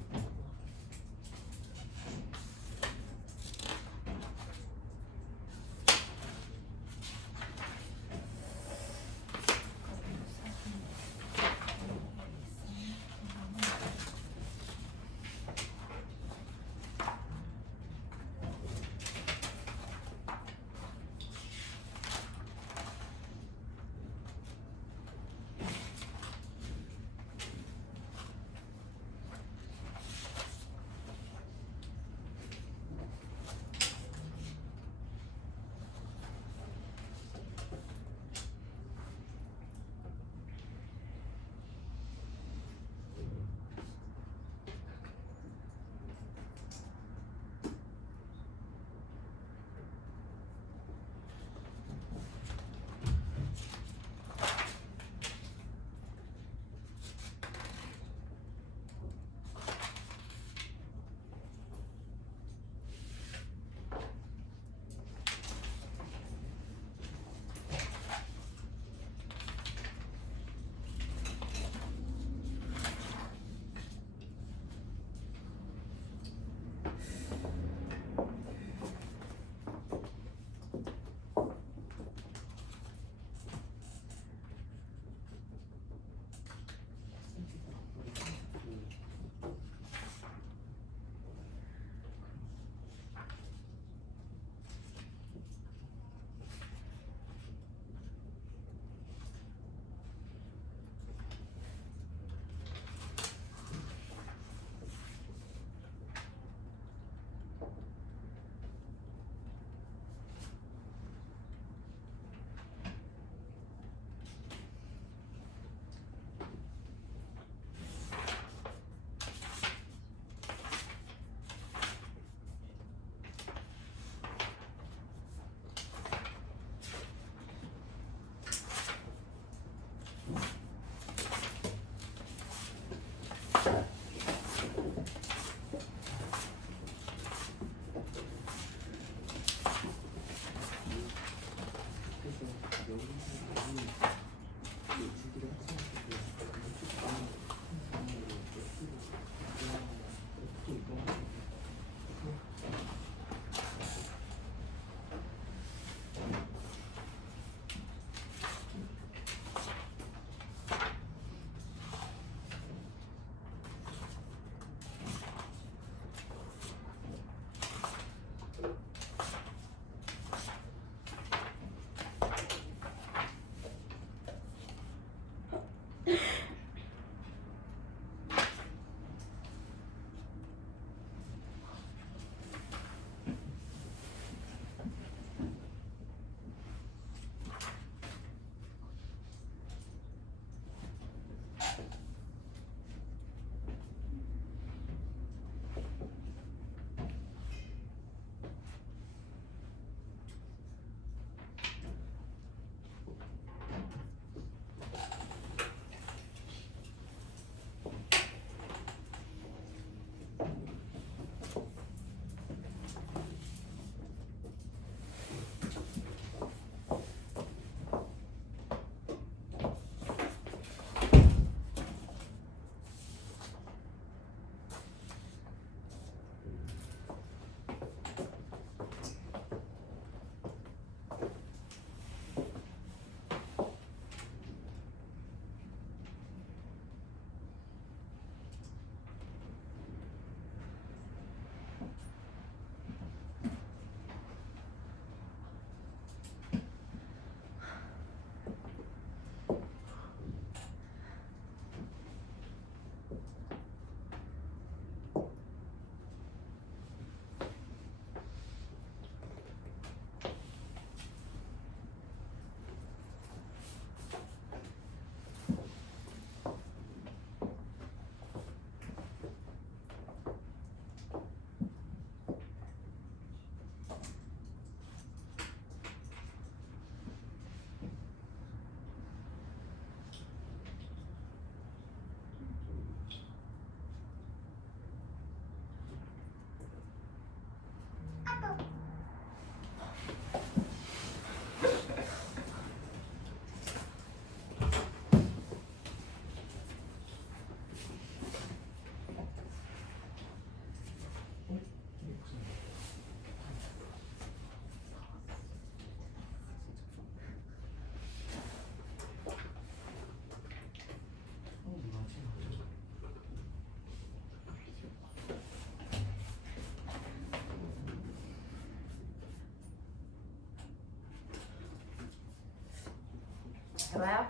해봐요.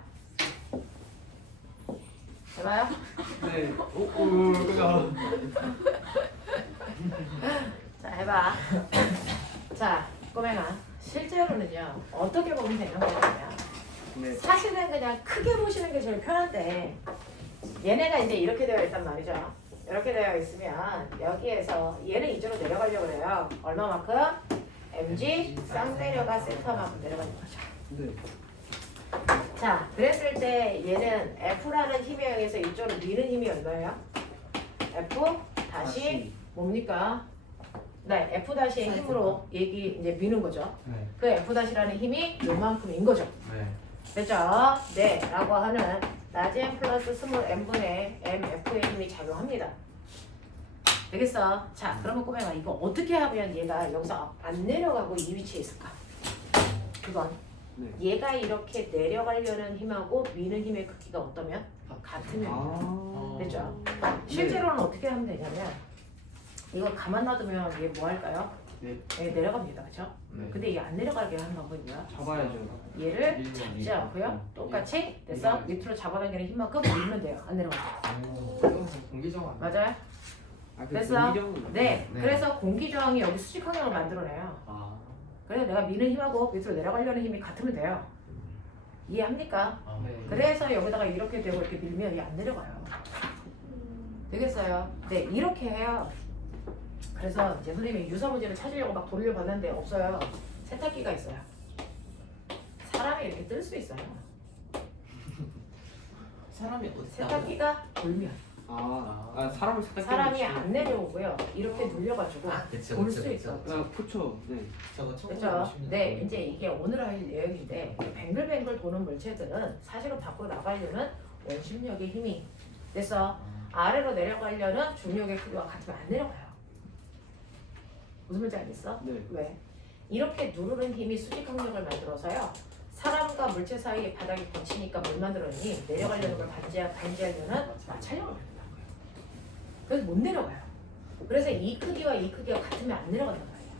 해봐요. 네. 자, 해봐. 자, 꼬맹아. 실제로는요, 어떻게 보면 되는 거냐면, 네. 사실은 그냥 크게 보시는 게 제일 편한데, 얘네가 이제 이렇게 되어 있단 말이죠. 이렇게 되어 있으면, 여기에서 얘는 이쪽으로 내려가려고 그래요. 얼마만큼? mg 쌍내려가 센터만큼 내려가는 거죠. 네. 자, 그랬을 때 얘는 F라는 힘에 의해서 이쪽으로 미는 힘이 얼마예요? F 다시 뭡니까? 네, F 다시의 힘으로 얘기 이제 미는 거죠. 네. 그 F 다시라는 힘이 요만큼인 거죠. 네. 됐죠? 네, 라고 하는 라지 m 플러스 스몰 m분의 mf의 힘이 작용합니다. 되겠어? 자, 그러면 꼬맹아 이거 어떻게 하면 얘가 여기서 안 내려가고 이 위치에 있을까? 그건 네. 얘가 이렇게 내려가려는 힘하고 미는 힘의 크기가 어떠면? 같으면 아. 됐죠? 실제로는 어떻게 하면 되냐면 이거 가만 놔두면 얘 뭐 할까요? 네. 얘 내려갑니다. 그쵸? 네. 근데 얘 안 내려가게 하는 방법이 뭐야? 잡아야죠. 얘를 밀면 잡자고요. 똑같이 됐어? 밀면 밑으로 잡아당기는 힘만큼 밀면 돼요. 안 내려가. 이건 공기정화. 맞아요? 아, 그 됐어? 공기정은- 네. 네. 그래서 공기저항이 여기 수직항형을 만들어내요. 아. 그래서 내가 미는 힘하고 밑으로 내려가려는 힘이 같으면 돼요. 이해합니까? 네. 그래서 여기다가 이렇게 되고 이렇게 밀면 얘 안 내려가요. 되겠어요? 네, 이렇게 해요. 그래서 이제 선생님이 유사 문제를 찾으려고 막 돌려봤는데 없어요. 세탁기가 있어요. 사람이 이렇게 뜰 수 있어요. 사람이 어디 세탁기가 돌면 사람을 세탁기. 사람이 안 내려오고요. 이렇게 눌려가지고 그쵸 볼 수 있어. 그쵸. 네. 저거 그렇죠? 네, 이제 이게 오늘 할 내용인데 뱅글뱅글 도는 물체들은 사실은 밖으로 나가려는 원심력의 힘이 그래서 아래로 내려가려는 중력의 크기와 같으면 안 내려가요. 무슨 말인지 알겠어? 네. 왜? 이렇게 누르는 힘이 수직항력을 만들어서요. 사람과 물체 사이에 바닥이 거치니까 뭘 만들었니? 내려가려는 걸 방지하려는 마찰력을 만든다는 거예요. 그래서 못 내려가요. 그래서 이 크기와 이 크기가 같으면 안 내려간단 말이에요.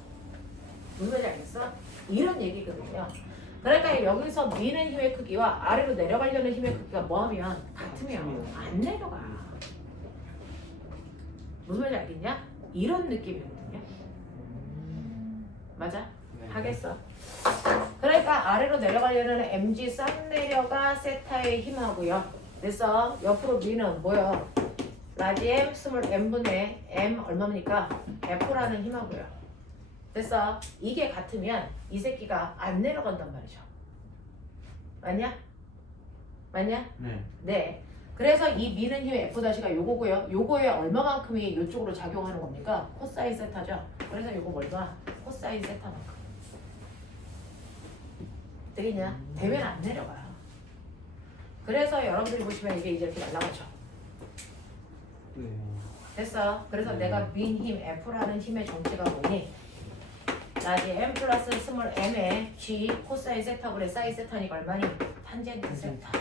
무슨 말인지 알겠어? 이런 얘기거든요. 그러니까 여기서 미는 힘의 크기와 아래로 내려가려는 힘의 크기가 뭐하면 같으면 안 내려가. 무슨 말인지 알겠냐? 이런 느낌이거든요. 맞아? 네. 하겠어. 그러니까 아래로 내려가려는 mg 쌍내려가 세타의 힘하고요. 그래서 옆으로 미는 뭐요? 라지 m 스몰 m분의 m 얼마입니까? f라는 힘하고요. 그래서 이게 같으면 이 새끼가 안 내려간단 말이죠. 맞냐? 맞냐? 네. 네. 그래서 이 미는 힘의 F-가 요거고요. 요거에 얼마만큼이 이쪽으로 작용하는 겁니까? 코사인 세타죠. 그래서 요거 얼마? 코사인 세타만큼. 되겠냐? 되면 안 내려가요. 그래서 여러분들이 보시면 이게 이제 이렇게 날아가죠. 네. 됐어. 그래서 내가 민 힘 F라는 힘의 정체가 뭐니? 라지 M 플러스 스몰 M의 G 코사인 세타분의 사인 세타니까 얼마니? 탄젠트 세타.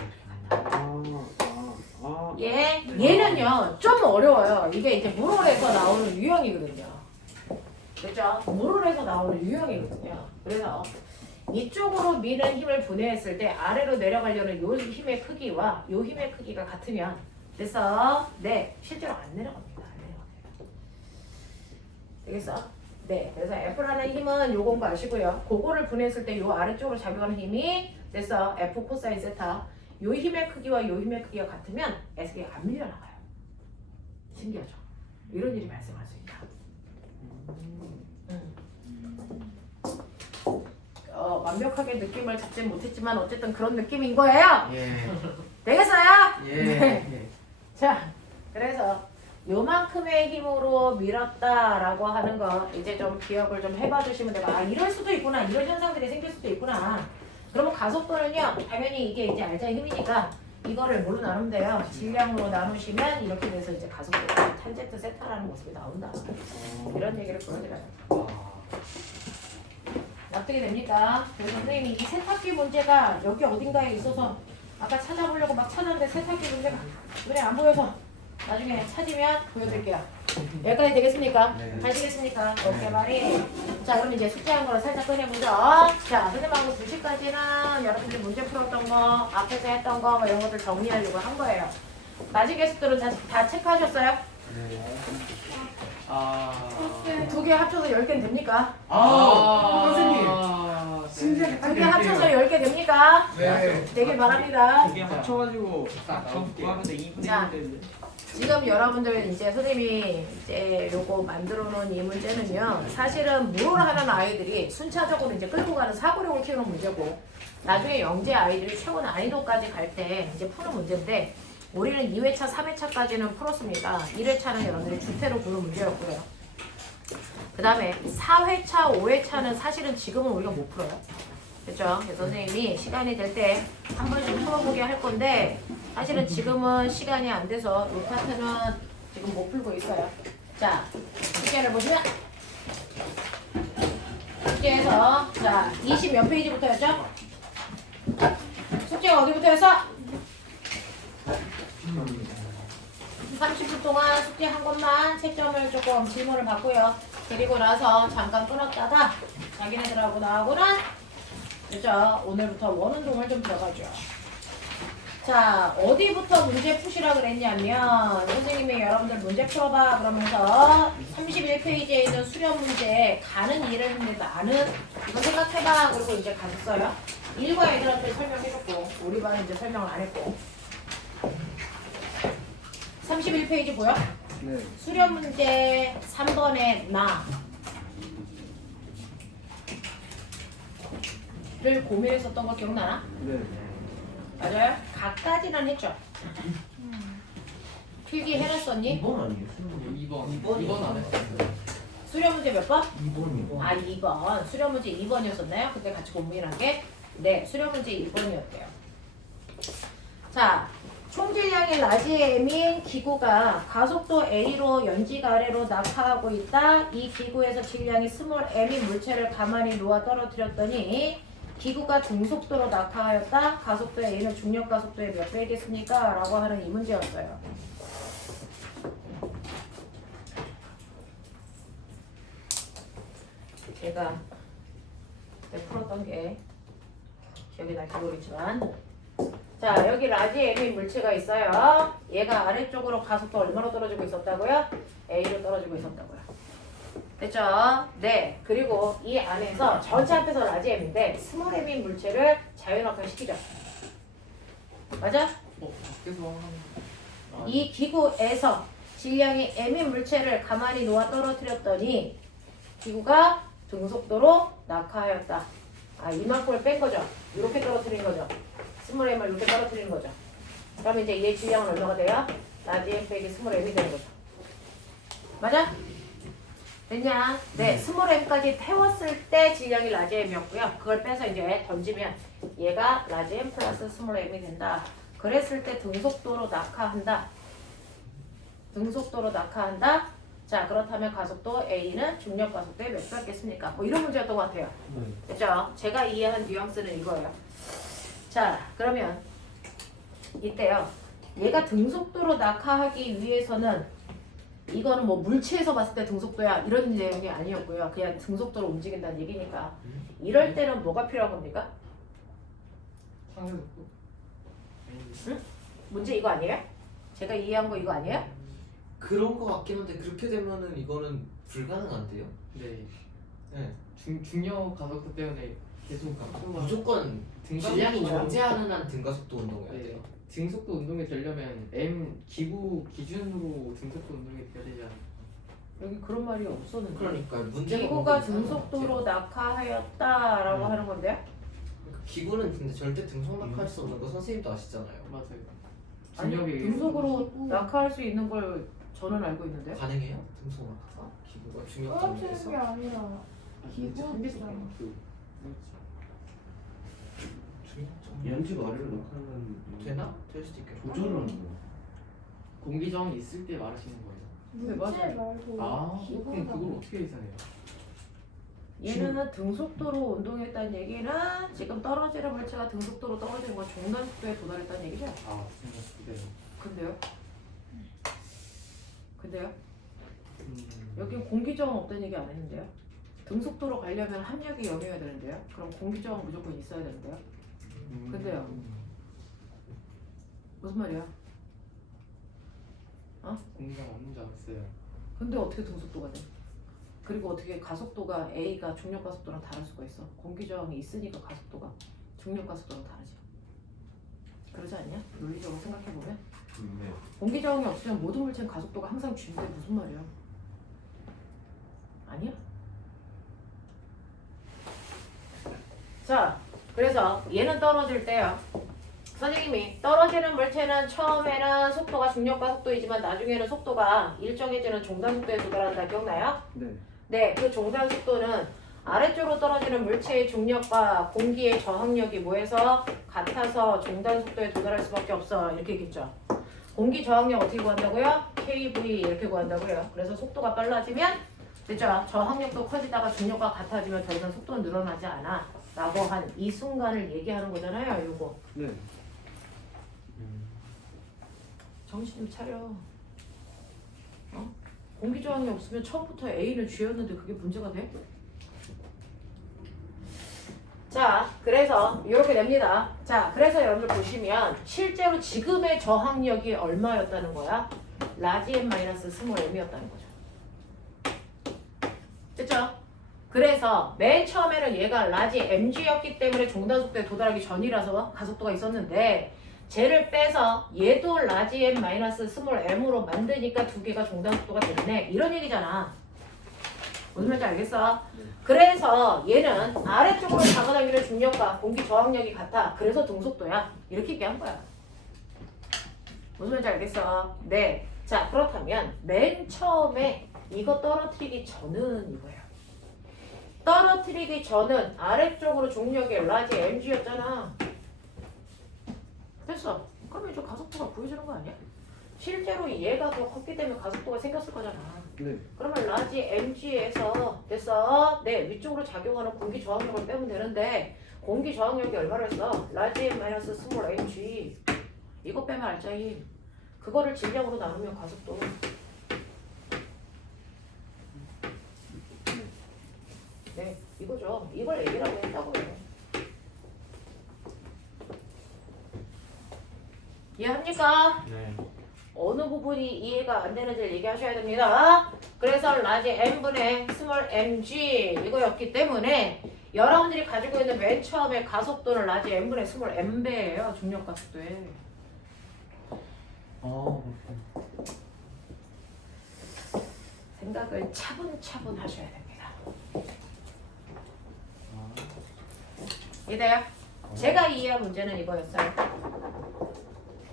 얘는요 좀 어려워요. 이게 이제 물홀에서 나오는 유형이거든요. 그렇죠? 물홀에서 나오는 유형이거든요. 그래서 이쪽으로 미는 힘을 분해했을 때 아래로 내려가려는 요 힘의 크기와 요 힘의 크기가 같으면 그래서 네 실제로 안 내려갑니다. 안 내려갑니다. 되겠어? 네, 그래서 F라는 힘은 요건 거 아시고요. 그거를 분해했을 때 요 아래쪽으로 작용하는 힘이 그래서 F 코사인 세타 요 힘의 크기와 요 힘의 크기가 같으면 S가 안 밀려나가요. 신기하죠? 이런 일이 발생할 수 있다. 완벽하게 느낌을 잡지 못했지만 어쨌든 그런 느낌인 거예요. 예. 되겠어요? 예. 네. 예. 자, 그래서 요만큼의 힘으로 밀었다라고 하는 거 이제 좀 기억을 좀 해봐 주시면 돼요. 아, 이럴 수도 있구나. 이런 현상들이 생길 수도 있구나. 그러면 가속도는요. 당연히 이게 이제 알자의 힘이니까 이거를 뭘로 나누면 돼요? 질량으로 나누시면 이렇게 돼서 이제 가속도가 탄젠트 세타라는 모습이 나온다. 이런 얘기를 보여드려요. 납득이 됩니까? 그래서 선생님이 이 세탁기 문제가 여기 어딘가에 있어서 아까 찾아보려고 막 찾았는데 세탁기 문제가 눈에 안 보여서 나중에 찾으면 보여드릴게요. 여기까지 되겠습니까? 네. 하시겠습니까? 오케이 말이. 자 그럼 이제 숙제한 거를 살짝 꺼내보죠. 자 선생님하고 2시까지는 여러분들이 문제 풀었던 거, 앞에서 했던 거 뭐 이런 것들 정리하려고 한 거예요. 나중에 계속들은 다 체크하셨어요? 네. 두 개 합쳐서 10개 됩니까? 선생님. 신기하게 두 개 합쳐서 10개 됩니까? 네. 되길 바랍니다. 이게 합쳐가지고 딱 구하면 2분의 자. 1 되는데. 지금 여러분들 이제 선생님이 이제 요거 만들어 놓은 이 문제는요. 사실은 물어를 하는 아이들이 순차적으로 이제 끌고 가는 사고력을 키우는 문제고 나중에 영재 아이들이 최고 난이도까지 갈 때 이제 푸는 문제인데 우리는 2회차, 3회차까지는 풀었습니다. 1회차는 여러분들이 주태로 보는 문제였고요. 그 다음에 4회차, 5회차는 사실은 지금은 우리가 못 풀어요. 그렇죠? 그래서 선생님이 시간이 될 때 한 번씩 풀어보게 할 건데 사실은 지금은 시간이 안 돼서 이 파트는 지금 못 풀고 있어요. 자, 숙제를 보시면 숙제에서 자, 20 몇 페이지부터였죠? 숙제가 어디부터였어? 30분 동안 숙제 한 것만 채점을 조금 질문을 받고요. 그리고 나서 잠깐 끊었다가 자기네들하고 나하고는 그죠? 오늘부터 원운동을 좀 들어가죠. 자, 어디부터 문제 푸시라 그랬냐면 선생님이 여러분들 문제 풀어봐 그러면서 31페이지에 있는 수련 문제 가는 일을 했는데 나는 이거 생각해봐 그리고 이제 갔어요. 일과 애들한테 설명해줬고 우리 반은 이제 설명을 안 했고 31페이지 보여? 네. 수련 문제 3번에 나를 고민했었던 거 기억나나? 네. 맞아요? 각까지는 했죠? 필기 해놨었니? 2번 아니에요? 2번 안 했어요. 수련 문제 몇 번? 2번이요. 아 2번 수련 문제 2번이었었나요? 그때 같이 고민한 게? 네 수련 문제 2번이었대요. 자 총질량이 라지 M인 기구가 가속도 A로 연지가 아래로 낙하하고 있다. 이 기구에서 질량이 스몰 M인 물체를 가만히 놓아 떨어뜨렸더니 기구가 등속도로 낙하하였다. 가속도 A는 중력 가속도의 몇 배겠습니까? 라고 하는 이 문제였어요. 제가 그때 풀었던 게 기억이 날지 모르겠지만 자 여기 라지 M인 물체가 있어요. 얘가 아래쪽으로 가속도 얼마로 떨어지고 있었다고요? A로 떨어지고 있었다고요. 됐죠? 네. 그리고 이 안에서 전체 합해서 라지 M인데 스몰 M인 물체를 자연낙하 시키죠. 맞아? 밖에서 하는. 이 기구에서 질량이 M인 물체를 가만히 놓아 떨어뜨렸더니 기구가 등속도로 낙하하였다. 아 이만큼을 뺀 거죠. 이렇게 떨어뜨린 거죠. 스몰 M을 이렇게 떨어뜨린 거죠. 그러면 이제 얘 질량은 얼마가 돼요? 라지 M 빼기 스몰 M이 되는 거죠. 맞아? 됐냐? 네, 스몰 M까지 태웠을 때 질량이 라지 M이었고요. 그걸 빼서 이제 던지면 얘가 라지 M 플러스 스몰 M이 된다. 그랬을 때 등속도로 낙하한다. 등속도로 낙하한다. 자, 그렇다면 가속도 A는 중력 가속도에 몇 배겠습니까? 뭐 이런 문제였던 것 같아요. 그죠? 제가 이해한 뉘앙스는 이거예요. 자, 그러면 이때요. 얘가 등속도로 낙하하기 위해서는 이거는 뭐 물체에서 봤을 때 등속도야 이런 내용이 아니었고요. 그냥 등속도로 움직인다는 얘기니까. 이럴 때는 뭐가 필요한 겁니까? 상대속도. 문제 이거 아니에요? 제가 이해한 거 이거 아니에요? 그런 거 같긴 한데 그렇게 되면은 이거는 불가능한데요? 네. 네. 중력 가속도 때문에 계속 각도가 무조건 질량이 존재하는 한 등가속도 운동해야 네. 돼요. 등속도 운동이 되려면 M 기구 기준으로 등속도 운동이 돼야 되지 않을까? 여기 그런 말이 없었는데. 그러니까 문제가 기구가 뭔가 이상한 것 등속도로 낙하하였다라고 하는 건데요? 같아요. 기구는 근데 절대 등속 낙하할 수 없는 거 선생님도 아시잖아요. 맞아요. 아니 중력이 등속으로 낙하할 수 있는 걸 저는 알고 있는데요? 가능해요? 등속 낙하? 기구가 중력 떨어지는 게 장비에서 아니라 기부잖아. 중력 장비 연지가 아래로 낙하는 되나? 될 수도 있겠다. 조절을 하는 거야. 공기저항이 있을 때 말하시는 거예요. 네, 물체 맞아요. 말고 그럼 기부잖아. 그걸 어떻게 계산해요? 얘는 등속도로 운동했다는 얘기는 지금 떨어지는 물체가 등속도로 떨어지는 건 중간 속도에 도달했다는 얘기죠? 아, 네. 근데요? 근데요? 여긴 공기저항 없다는 얘기 안 했는데요. 등속도로 가려면 합력이 0이어야 되는데요. 그럼 공기저항 무조건 있어야 되는데요. 근데요. 무슨 말이야? 공기가 없는 줄 알았어요. 근데 어떻게 등속도가 돼? 그리고 어떻게 가속도가 A가 중력 가속도랑 다를 수가 있어? 공기저항이 있으니까 가속도가 중력 가속도랑 다르지. 그러지 않냐? 논리적으로 생각해보면 네. 공기저항이 없으면 모든 물체는 가속도가 항상 G인데 무슨 말이야? 아니야? 자, 그래서 얘는 떨어질 때요. 선생님이 떨어지는 물체는 처음에는 속도가 중력과 속도이지만 나중에는 속도가 일정해지는 종단 속도에 도달한다. 기억나요? 네. 네, 그 종단 속도는 아래쪽으로 떨어지는 물체의 중력과 공기의 저항력이 뭐해서 같아서 종단 속도에 도달할 수밖에 없어. 이렇게 얘기했죠. 공기 저항력 어떻게 구한다고요? KV 이렇게 구한다고요. 그래서 속도가 빨라지면 됐죠? 저항력도 커지다가 중력과 같아지면 더 이상 속도는 늘어나지 않아. 라고 한 이 순간을 얘기하는 거잖아요. 요거. 네. 정신 좀 차려. 공기 저항이 없으면 처음부터 A는 G였는데 그게 문제가 돼? 자, 그래서 이렇게 됩니다. 자, 그래서 여러분들 보시면 실제로 지금의 저항력이 얼마였다는 거야? 라지 M 마이너스 스몰 M이었다는 거죠. 됐죠? 그래서 맨 처음에는 얘가 라지 mg였기 때문에 종단 속도에 도달하기 전이라서 가속도가 있었는데 쟤를 빼서 얘도 라지 m 마이너스 스몰 m으로 만드니까 두 개가 종단 속도가 됐네. 이런 얘기잖아. 무슨 말인지 알겠어? 그래서 얘는 아래쪽으로 잡아당기는 중력과 공기 저항력이 같아. 그래서 등속도야. 이렇게 얘기한 거야. 무슨 말인지 알겠어? 네. 자, 그렇다면 맨 처음에 이거 떨어뜨리기 전은 이거예요. 떨어뜨리기 전은 아래쪽으로 중력이 라지 mg였잖아. 됐어. 그러면 이제 가속도가 구해주는 거 아니야? 실제로 얘가 더 컸기 때문에 가속도가 생겼을 거잖아. 네. 그러면 라지 mg에서 됐어. 네, 위쪽으로 작용하는 공기 저항력을 빼면 되는데 공기 저항력이 얼마로 했어? 라지 m 마이너스 스몰 mg. 이거 빼면 알짜임. 그거를 질량으로 나누면 가속도. 네, 이거죠. 이걸 얘기라고 했다고요. 이해합니까? 네. 어느 부분이 이해가 안 되는지를 얘기하셔야 됩니다. 그래서 라지 m분의 스몰 mg 이거였기 때문에 여러분들이 가지고 있는 맨 처음에 가속도는 라지 m분의 스몰 m배예요. 중력 가속도에. 생각을 차분차분 하셔야 됩니다. 이해돼요? 제가 이해한 문제는 이거였어요.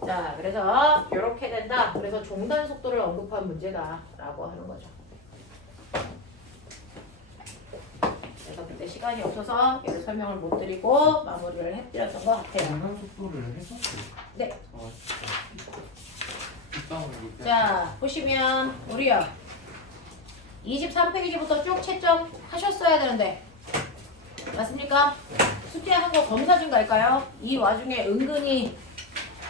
자, 그래서 이렇게 된다. 그래서 종단 속도를 언급한 문제다라고 하는 거죠. 그래서 그때 시간이 없어서 얘를 설명을 못 드리고 마무리를 해드렸던 것 같아요. 중간 속도를 했었어요. 네. 진짜. 자, 보시면 우리요 23페이지부터 쭉 채점 하셨어야 되는데 맞습니까? 숙제한 거 검사 중 갈까요? 이 와중에 은근히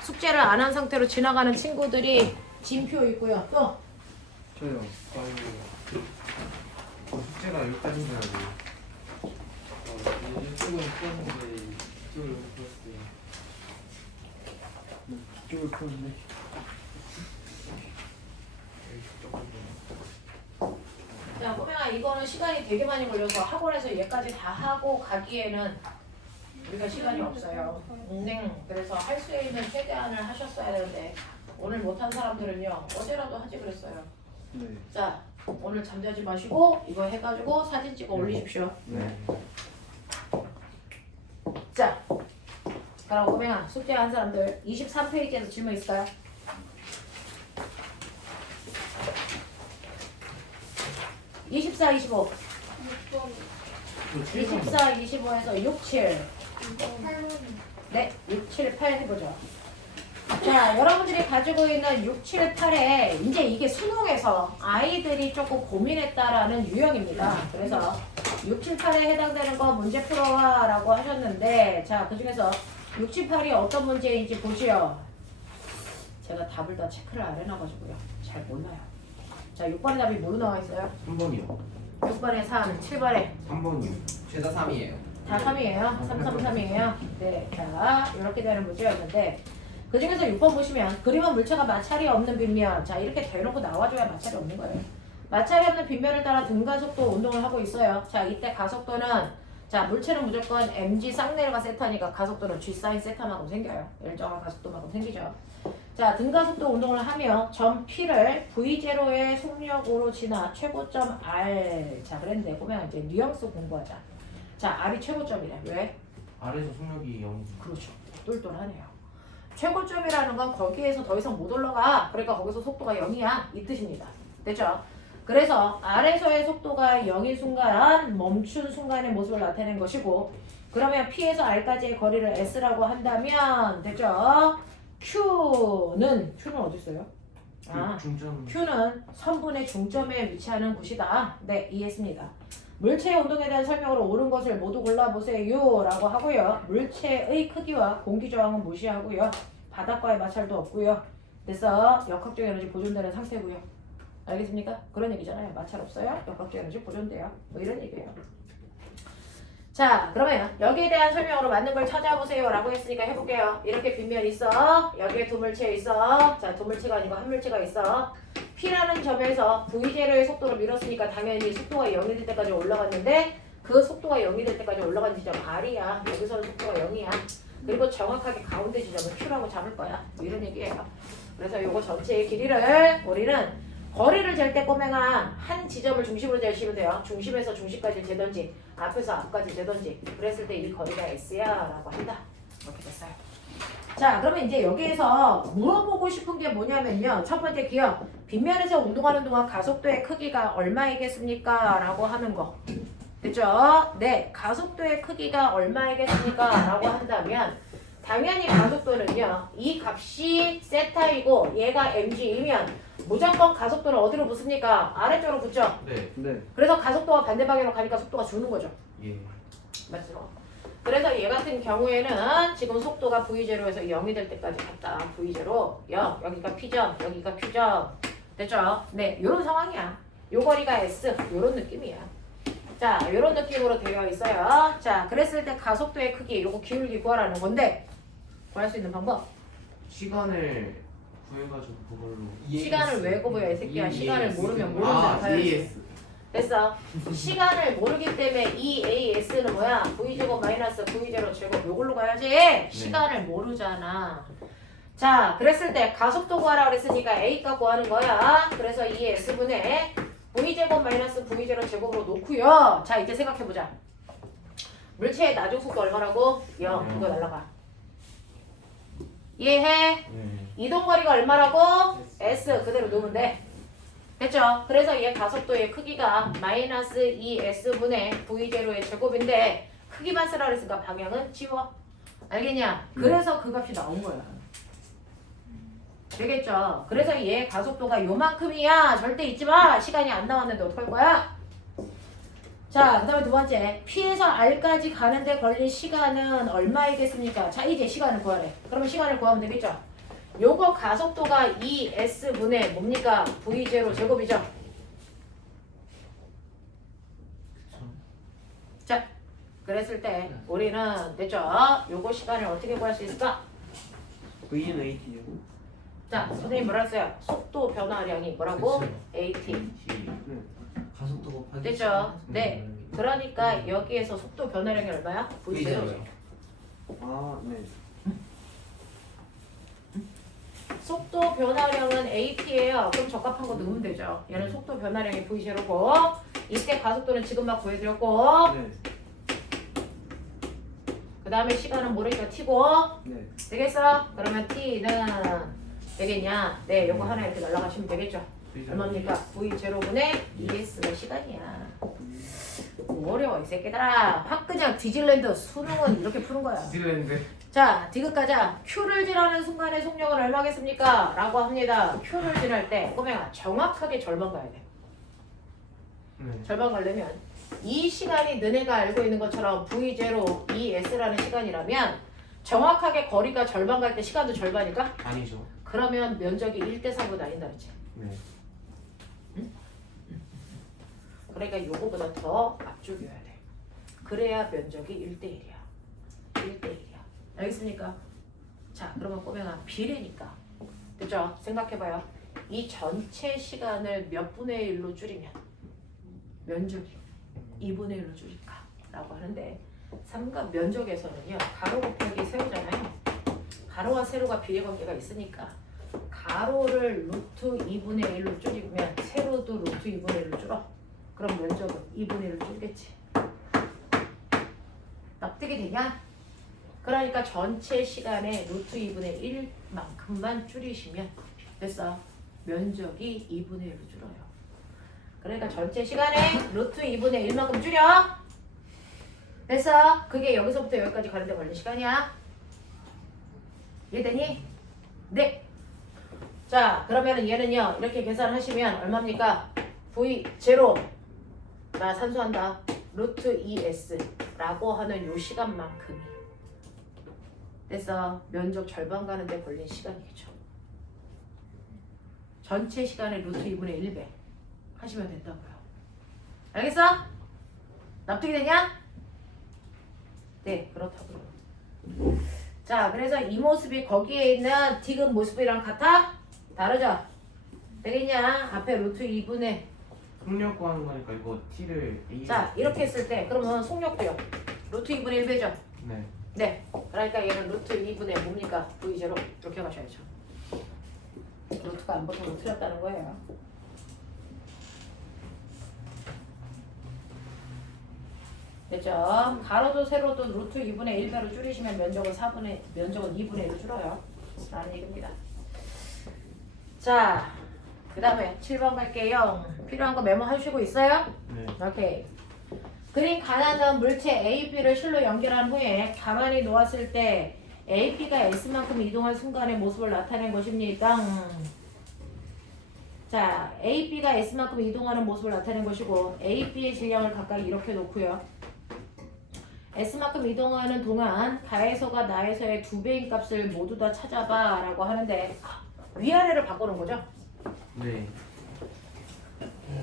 숙제를 안 한 상태로 지나가는 친구들이 진표 있고요. 또 저요. 숙제가 여기까지인가요? 이쪽은 풀었는데 이쪽을 못 풀었어요. 이쪽을 푸는데. 자, 호명아 이거는 시간이 되게 많이 걸려서 학원에서 얘까지 다 하고 가기에는 우리가 시간이 없어요. 그래서 할 수 있는 최대한을 하셨어야 되는데 오늘 못한 사람들은요 어제라도 하지 그랬어요. 네. 자, 오늘 잠자지 마시고 이거 해가지고 사진 찍어 올리십시오. 네. 자, 그럼 호명아 숙제한 사람들 23페이지에서 질문 있을까요? (24, 25) 24, 25에서 6, 7 네, 6, 7, 8 해보죠. 자, 여러분들이 가지고 있는 6, 7, 8에 이제 이게 수능에서 아이들이 조금 고민했다라는 유형입니다. 그래서 6, 7, 8에 해당되는 거 문제 풀어와 라고 하셨는데 자, 그 중에서 6, 7, 8이 어떤 문제인지 보시오. 제가 답을 다 체크를 안 해놔가지고요. 잘 몰라요. 자 6번의 답이 뭐로 나와 있어요? 3번이요. 6번에 3, 7번에 3번이요. 죄다 3이에요. 다 3이에요. 3, 3, 3이에요. 네, 자 이렇게 되는 문제였는데 그 중에서 6번 보시면 그림은 물체가 마찰이 없는 빗면 자 이렇게 대놓고 나와줘야 마찰이 없는 거예요. 마찰이 없는 빗면을 따라 등가속도 운동을 하고 있어요. 자 이때 가속도는 자 물체는 무조건 mg 쌍내려가 세타니까 가속도는 g 사인 세타만큼 생겨요. 일정한 가속도만큼 생기죠. 자 등가속도 운동을 하며 점 P를 V0의 속력으로 지나 최고점 R 자 그랬는데 보면 이제 뉘앙스 공부하자. 자 R이 최고점이래. 왜? 아래에서 속력이 0. 그렇죠. 똘똘하네요. 최고점이라는 건 거기에서 더 이상 못 올라가. 그러니까 거기서 속도가 0이야. 이 뜻입니다. 됐죠? 그래서 R에서의 속도가 0인 순간 멈춘 순간의 모습을 나타낸 것이고 그러면 P에서 R까지의 거리를 S라고 한다면 됐죠? Q는 어디 있어요? 아, 중점. Q는 선분의 중점에 위치하는 곳이다. 네, 이해했습니다. 물체의 운동에 대한 설명으로 옳은 것을 모두 골라보세요 라고 하고요. 물체의 크기와 공기 저항은 무시하고요. 바닥과의 마찰도 없고요. 그래서 역학적 에너지 보존되는 상태고요. 알겠습니까? 그런 얘기잖아요. 마찰 없어요. 역학적 에너지 보존돼요. 뭐 이런 얘기예요. 자 그러면 여기에 대한 설명으로 맞는 걸 찾아보세요 라고 했으니까 해볼게요. 이렇게 빗면 있어. 여기에 두 물체 있어. 자 두 물체가 아니고 한 물체가 있어. P라는 점에서 V0의 속도로 밀었으니까 당연히 속도가 0이 될 때까지 올라갔는데 그 속도가 0이 될 때까지 올라간 지점 R이야. 여기서는 속도가 0이야. 그리고 정확하게 가운데 지점을 Q라고 잡을 거야. 뭐 이런 얘기예요. 그래서 요거 전체의 길이를 우리는 거리를 잴 때 꼬맹아 한 지점을 중심으로 재시면 돼요. 중심에서 중심까지 재던지 앞에서 앞까지 재던지 그랬을 때 이 거리가 S야 라고 한다. 이렇게 됐어요. 자 그러면 이제 여기에서 물어보고 싶은 게 뭐냐면요. 첫 번째 기억 빗면에서 운동하는 동안 가속도의 크기가 얼마이겠습니까? 라고 하는 거 됐죠? 네 가속도의 크기가 얼마이겠습니까? 라고 한다면 당연히 가속도는요 이 값이 세타이고 얘가 mg이면 무조건 가속도는 어디로 붙습니까? 아래쪽으로 붙죠? 네. 네. 그래서 가속도가 반대 방향으로 가니까 속도가 주는 거죠. 예. 맞죠? 그래서 얘 같은 경우에는 지금 속도가 V0에서 0이 될 때까지 갔다. V0, 0. 여기가 P점, 여기가 Q점. 됐죠? 네, 요런 상황이야. 요 거리가 S, 요런 느낌이야. 자, 요런 느낌으로 되어 있어요. 자, 그랬을 때 가속도의 크기, 요거 기울기 구하라는 건데 구할 수 있는 방법. 시간을 구해가지고 그걸로. 시간을 왜 구해요, 이 새끼야. 시간을 모르면 모르는 아, 대로 해야지. ES. 됐어. 시간을 모르기 때문에 EAS는 뭐야? V제곱 마이너스 V0 제곱 요걸로 가야지. 시간을 모르잖아. 자, 그랬을 때 가속도 구하라 그랬으니까 A값 구하는 거야. 그래서 이 S분의 V제곱 마이너스 V0 제곱으로 놓고요. 자, 이제 생각해보자. 물체의 나중 속도 얼마라고? 0. 이거 날라가. 이해해? 네. 이동거리가 얼마라고? S 그대로 놓으면 돼. 됐죠? 그래서 얘 가속도의 크기가 마이너스 2S분의 V0의 제곱인데 크기만 쓰라 그랬으니까 방향은 지워. 알겠냐? 그래서 그 값이 나온 거야. 되겠죠? 그래서 얘 가속도가 요만큼이야. 절대 잊지 마. 시간이 안 나왔는데 어떡할 거야? 자, 그 다음에 두 번째. P에서 R까지 가는데 걸린 시간은 얼마이겠습니까? 자, 이제 시간을 구하래. 그러면 시간을 구하면 되겠죠? 요거 가속도가 2S분의 뭡니까? V0 제곱이죠? 자, 그랬을 때 우리는 됐죠? 요거 시간을 어떻게 구할 수 있을까? V는 AT요. 자, 선생님 뭐라 했어요? 속도 변화량이 뭐라고? 그쵸. AT. 네. 가속도 곱하기 됐죠? 시간. 네. 그러니까 여기에서 속도 변화량이 얼마야? V0죠. 아, 네. 속도 변화량은 AT예요. 그럼 적합한 거 넣으면 되죠. 얘는 속도 변화량이 V0고 이때 가속도는 지금 막 구해드렸고 네. 그 다음에 시간은 모르니까 T고 네. 되겠어? 그러면 T는 되겠냐? 네, 요거 하나 이렇게 날라가시면 되겠죠. 얼마입니까? V0분의 2S가 시간이야. 어려워 이 새끼들아. 확 그냥 디즈랜드 수능은 이렇게 푸는 거야. 디즈랜드. 자, 디귿 가자. Q를 지나는 순간의 속력은 얼마겠습니까? 라고 합니다. Q를 지날 때 꼬맹아 정확하게 절반 가야 돼. 네. 절반 가려면 이 시간이 너네가 알고 있는 것처럼 V0 2S라는 시간이라면 정확하게 거리가 절반 갈 때 시간도 절반일까? 아니죠. 그러면 면적이 1대 4로 나뉜다 그랬지. 네. 그러니까 요거보다 더 앞쪽이어야 돼. 그래야 면적이 1대1이야. 1대1이야. 알겠습니까? 자, 그러면 꼬맹아 비례니까. 그죠? 생각해봐요. 이 전체 시간을 몇 분의 1로 줄이면 면적이 2분의 1로 줄일까? 라고 하는데 삼각 면적에서는요. 가로 곱하기 세로잖아요. 가로와 세로가 비례관계가 있으니까 가로를 루트 2분의 1로 줄이면 세로도 루트 2분의 1로 줄어. 그럼 면적은 2분의 1로 줄겠지. 납득이 되냐? 그러니까 전체 시간에 루트 2분의 1만큼만 줄이시면 됐어. 면적이 2분의 1로 줄어요. 그러니까 전체 시간에 루트 2분의 1만큼 줄여. 됐어. 그게 여기서부터 여기까지 가는데 걸린 시간이야. 이해되니? 네. 자, 그러면은 얘는요. 이렇게 계산하시면 얼마입니까? V0 나 산수한다. 루트 2S라고 하는 요 시간만큼이 됐어. 면적 절반 가는데 걸린 시간이겠죠. 전체 시간의 루트 2분의 1배 하시면 된다고요. 알겠어? 납득이 되냐? 네, 그렇다고요. 자, 그래서 이 모습이 거기에 있는 디귿 모습이랑 같아? 다르죠? 되겠냐? 앞에 루트 2분의 속력 구하는 거니까 이거 t를 a. 자, 이렇게 했을 때 그러면 속력도요. 루트 2분의 1배죠? 네. 네. 그러니까 얘는 루트 2분의 뭡니까? V0 이렇게 가셔야죠. 루트가 안 붙어서 틀렸다는 거예요. 됐죠? 가로도 세로도 루트 2분의 1배로 줄이시면 면적은 2분의 1로 줄어요. 라는 얘기입니다. 자, 그 다음에 7번 갈게요. 필요한 거 메모하시고 있어요? 네. 오케이. 그림 가나는 물체 A, B를 실로 연결한 후에 가만히 놓았을 때 A, B가 S만큼 이동한 순간의 모습을 나타낸 것입니다. 자, A, B가 S만큼 이동하는 모습을 나타낸 것이고 A, B의 질량을 각각 이렇게 놓고요. S만큼 이동하는 동안 가에서가 나에서의 2배인 값을 모두 다 찾아봐 라고 하는데 위아래를 바꿔놓은 거죠? 네.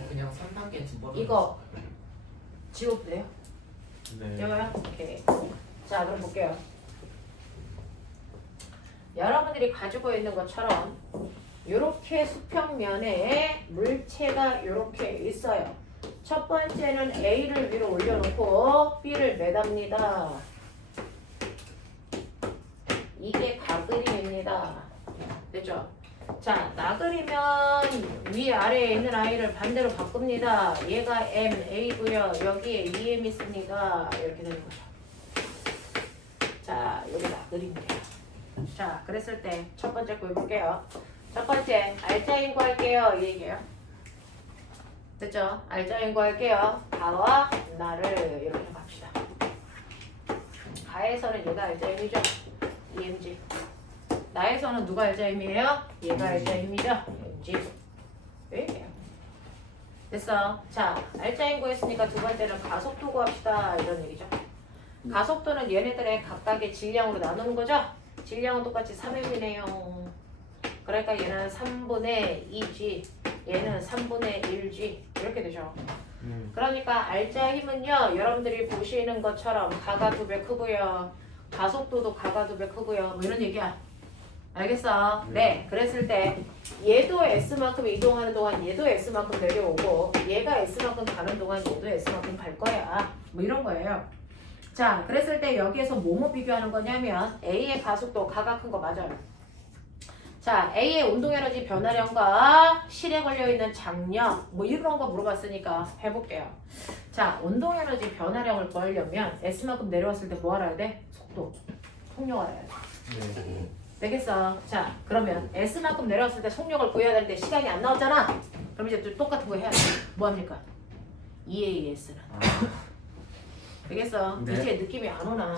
그냥 3단계 집어넣어. 이거 지워도 돼요? 네. 여봐요? 오케이. 자, 그럼 볼게요. 여러분들이 가지고 있는 것처럼 이렇게 수평면에 물체가 이렇게 있어요. 첫 번째는 A를 위로 올려놓고 B를 매답니다. 이게 가그림입니다. 됐죠? 자, 나그리면 위아래에 있는 아이를 반대로 바꿉니다. 얘가 M, A고요. 여기에 EM 있습니다. 이렇게 되는 거죠. 자, 여기 나그림이에요. 자, 그랬을 때 첫 번째 거 해볼게요. 첫 번째, 알짜인 구할게요. 이 얘기예요. 됐죠? 알짜인 구할게요. 가와 나를 이렇게 갑시다. 가에서는 얘가 알짜임이죠. EMG. 나에서는 누가 알짜임이에요? 얘가 알짜임이죠. EMG. 이렇게요. 됐어. 자, 알짜인 구했으니까 두 번째는 가속도 구합시다. 이런 얘기죠. 가속도는 얘네들의 각각의 질량으로 나누는 거죠. 질량은 똑같이 3m이네요. 그러니까 얘는 3분의 2g, 얘는 3분의 1g 이렇게 되죠. 그러니까 알짜 힘은요, 여러분들이 보시는 것처럼 가가 2배 크고요, 가속도도 가가 2배 크고요, 뭐 이런 얘기야. 알겠어? 네. 그랬을 때 얘도 S만큼 이동하는 동안 얘도 S만큼 내려오고 얘가 S만큼 가는 동안 얘도 S만큼 갈 거야. 뭐 이런 거예요. 자, 그랬을 때 여기에서 뭐뭐 비교하는 거냐면 A의 가속도 가가 큰 거 맞아요. 자, A의 운동에너지 변화량과 실에 걸려있는 장력 뭐 이런 거 물어봤으니까 해볼게요. 자, 운동에너지 변화량을 구하려면 S만큼 내려왔을 때 뭐 알아야 돼? 속도, 속력 알아야 돼. 네. 되겠어. 자, 그러면 S만큼 내려왔을 때 속력을 구해야 되는데 시간이 안 나왔잖아. 그럼 이제 또 똑같은 거 해야 돼. 뭐 합니까? EAS는. 되겠어. 네. 이제 느낌이 안 오나?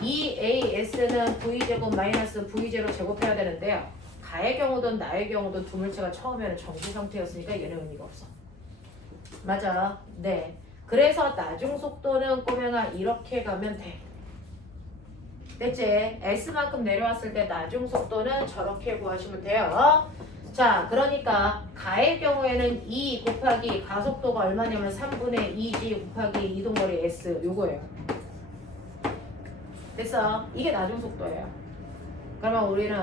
EAS는 V제곱 마이너스 V0 제곱해야 되는데요. 가의 경우든 나의 경우든 두 물체가 처음에는 정지 상태였으니까 얘는 의미가 없어. 맞아. 네. 그래서 나중 속도는 꼬맹아 이렇게 가면 돼. 됐지? S만큼 내려왔을 때 나중 속도는 저렇게 구하시면 돼요. 자, 그러니까 가의 경우에는 2 곱하기 가속도가 얼마냐면 3분의 2g 곱하기 이동거리 s 요거예요. 됐어. 이게 나중 속도예요. 그러면 우리는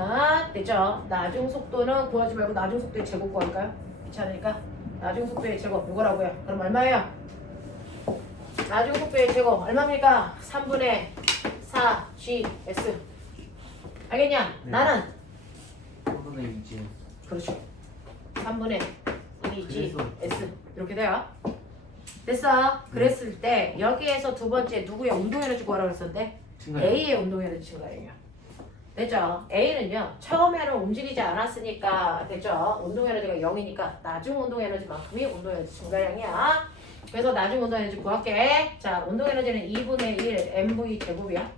됐죠? 나중 속도는 구하지 말고 나중 속도의 제곱 구할까요? 귀찮으니까 나중 속도의 제곱 요거라고요. 그럼 얼마예요? 나중 속도의 제곱 얼마입니까? 3분의 4gs 알겠냐? 네. 나는 3분의 2지. 그렇죠. 3분의 2gs 그래서 이렇게 돼요. 됐어? 그랬을 때 여기에서 두 번째 누구야? 운동에너지 구하라고 했었는데 A의 운동에너지 증가량이요. 됐죠? A는요 처음에는 움직이지 않았으니까 됐죠? 운동에너지가 0이니까 나중 운동에너지만큼이 운동에너지 증가량이야. 그래서 나중 운동에너지 구할게. 자, 운동에너지는 2분의 1 mv 제곱이야.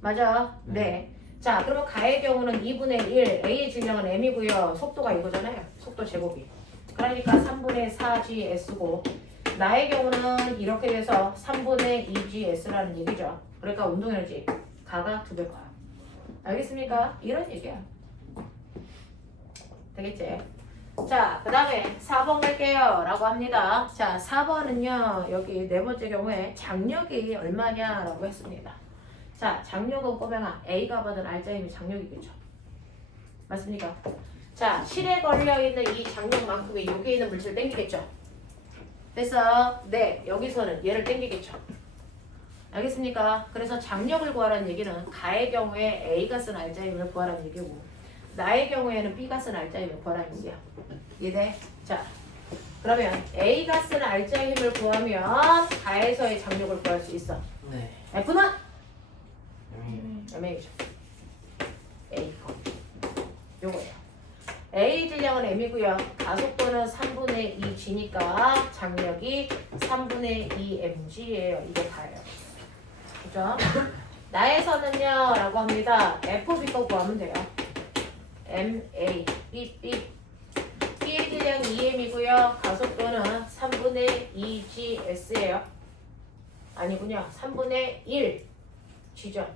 맞아? 네. 자, 그러면 가의 경우는 2분의 1 A의 질량은 m이고요. 속도가 이거잖아요. 속도 제곱이. 그러니까 3분의 4gs고 나의 경우는 이렇게 돼서 3분의 2gs라는 얘기죠. 그러니까 운동에너지 가가 2배 커요. 알겠습니까? 이런 얘기야. 되겠지? 자, 그 다음에 4번 갈게요 라고 합니다. 자, 4번은요 여기 네 번째 경우에 장력이 얼마냐라고 했습니다. 자, 장력은 꼬맹아 A가 받은 알짜임이 장력이겠죠. 맞습니까? 자, 실에 걸려있는 이 장력만큼이 여기에 있는 물질을 땡기겠죠. 됐어? 네, 여기서는 얘를 땡기겠죠. 알겠습니까? 그래서 장력을 구하라는 얘기는 가의 경우에 A가 쓴 알짜임을 구하라는 얘기고 나의 경우에는 B가 쓴 알짜임을 구하라는 얘기야. 이해돼? 자, 그러면 A가 쓴 알짜임을 구하면 가에서의 장력을 구할 수 있어. 네. F는? 여기 M이죠. A 거. 요거예요. A 질량은 M이고요. 가속도는 3분의 2G니까 장력이 3분의 2mg예요. 이게 다예요. 그죠? 나에서는요 라고 합니다. FB 거 구하면 돼요. MA, BB. B의 질량 2m이고요. 가속도는 3분의 2GS예요. 아니군요. 3분의 1G죠.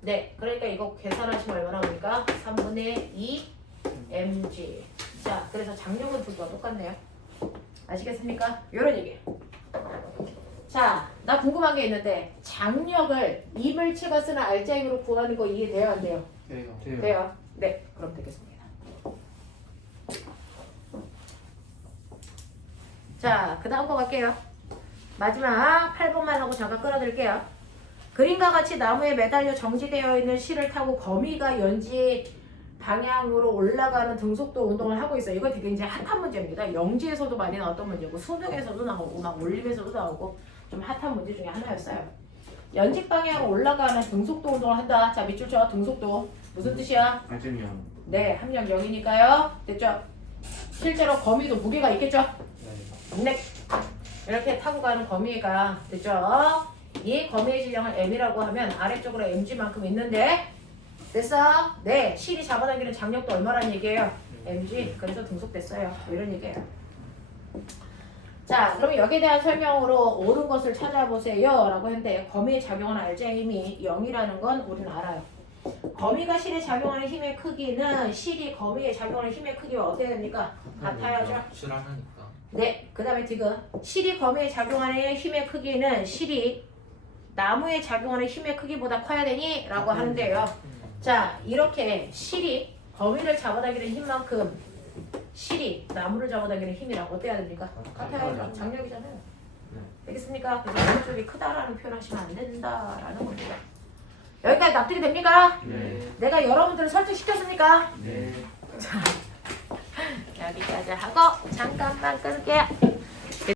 네, 그러니까 이거 계산하시면 얼마나 나옵니까? 3분의 2mg. 자, 그래서 장력은 둘 다 똑같네요. 아시겠습니까? 요런 얘기예요. 자, 나 궁금한 게 있는데 장력을 이물체가 쓰는 알짜임으로 구하는 거 이해돼요? 안 돼요? 돼요. 돼요. 네, 그럼 되겠습니다. 자, 그 다음 거 갈게요. 마지막 8번만 하고 잠깐 끌어들게요. 그림과 같이 나무에 매달려 정지되어 있는 실을 타고 거미가 연지 방향으로 올라가는 등속도 운동을 하고 있어요. 이거 되게 이제 핫한 문제입니다. 영지에서도 많이 나왔던 문제고 수능에서도 나오고 막 올림에서도 나오고 좀 핫한 문제 중에 하나였어요. 연직 방향으로 올라가는 등속도 운동을 한다. 자, 밑줄 쳐. 등속도 무슨 뜻이야? 알점이요. 네, 함량 0이니까요. 됐죠? 실제로 거미도 무게가 있겠죠? 네. 이렇게 타고 가는 거미가 됐죠? 이 거미의 질량을 m이라고 하면 아래쪽으로 mg만큼 있는데 됐어? 네, 실이 잡아당기는 장력도 얼마라는 얘기예요? mg. 그래서 등속됐어요. 이런 얘기예요. 자, 그럼 여기에 대한 설명으로 옳은 것을 찾아보세요 라고 했는데 거미의 작용하는 알짜힘이 0이라는 건 우리는 알아요. 거미가 실에 작용하는 힘의 크기는 실이 거미에 작용하는 힘의 크기와 어때야 됩니까? 같아야죠. 출하니까. 네, 그 다음에 디귿. 실이 거미에 작용하는 힘의 크기는 실이 나무에 작용하는 힘의 크기보다 커야 되니? 라고 하는데요. 자, 이렇게 실이 거미를 잡아당기는 힘만큼 실이 나무를 잡아당기는 힘이랑 어때야 됩니까? 같아야죠. 장력이잖아요. 네. 되겠습니까? 그래서 오른쪽이 크다라는 표현 하시면 안 된다라는 겁니다. 여기까지 납득이 됩니까? 네. 내가 여러분들을 설득시켰습니까? 네. 자, 여기까지 하고 잠깐만 끊을게요.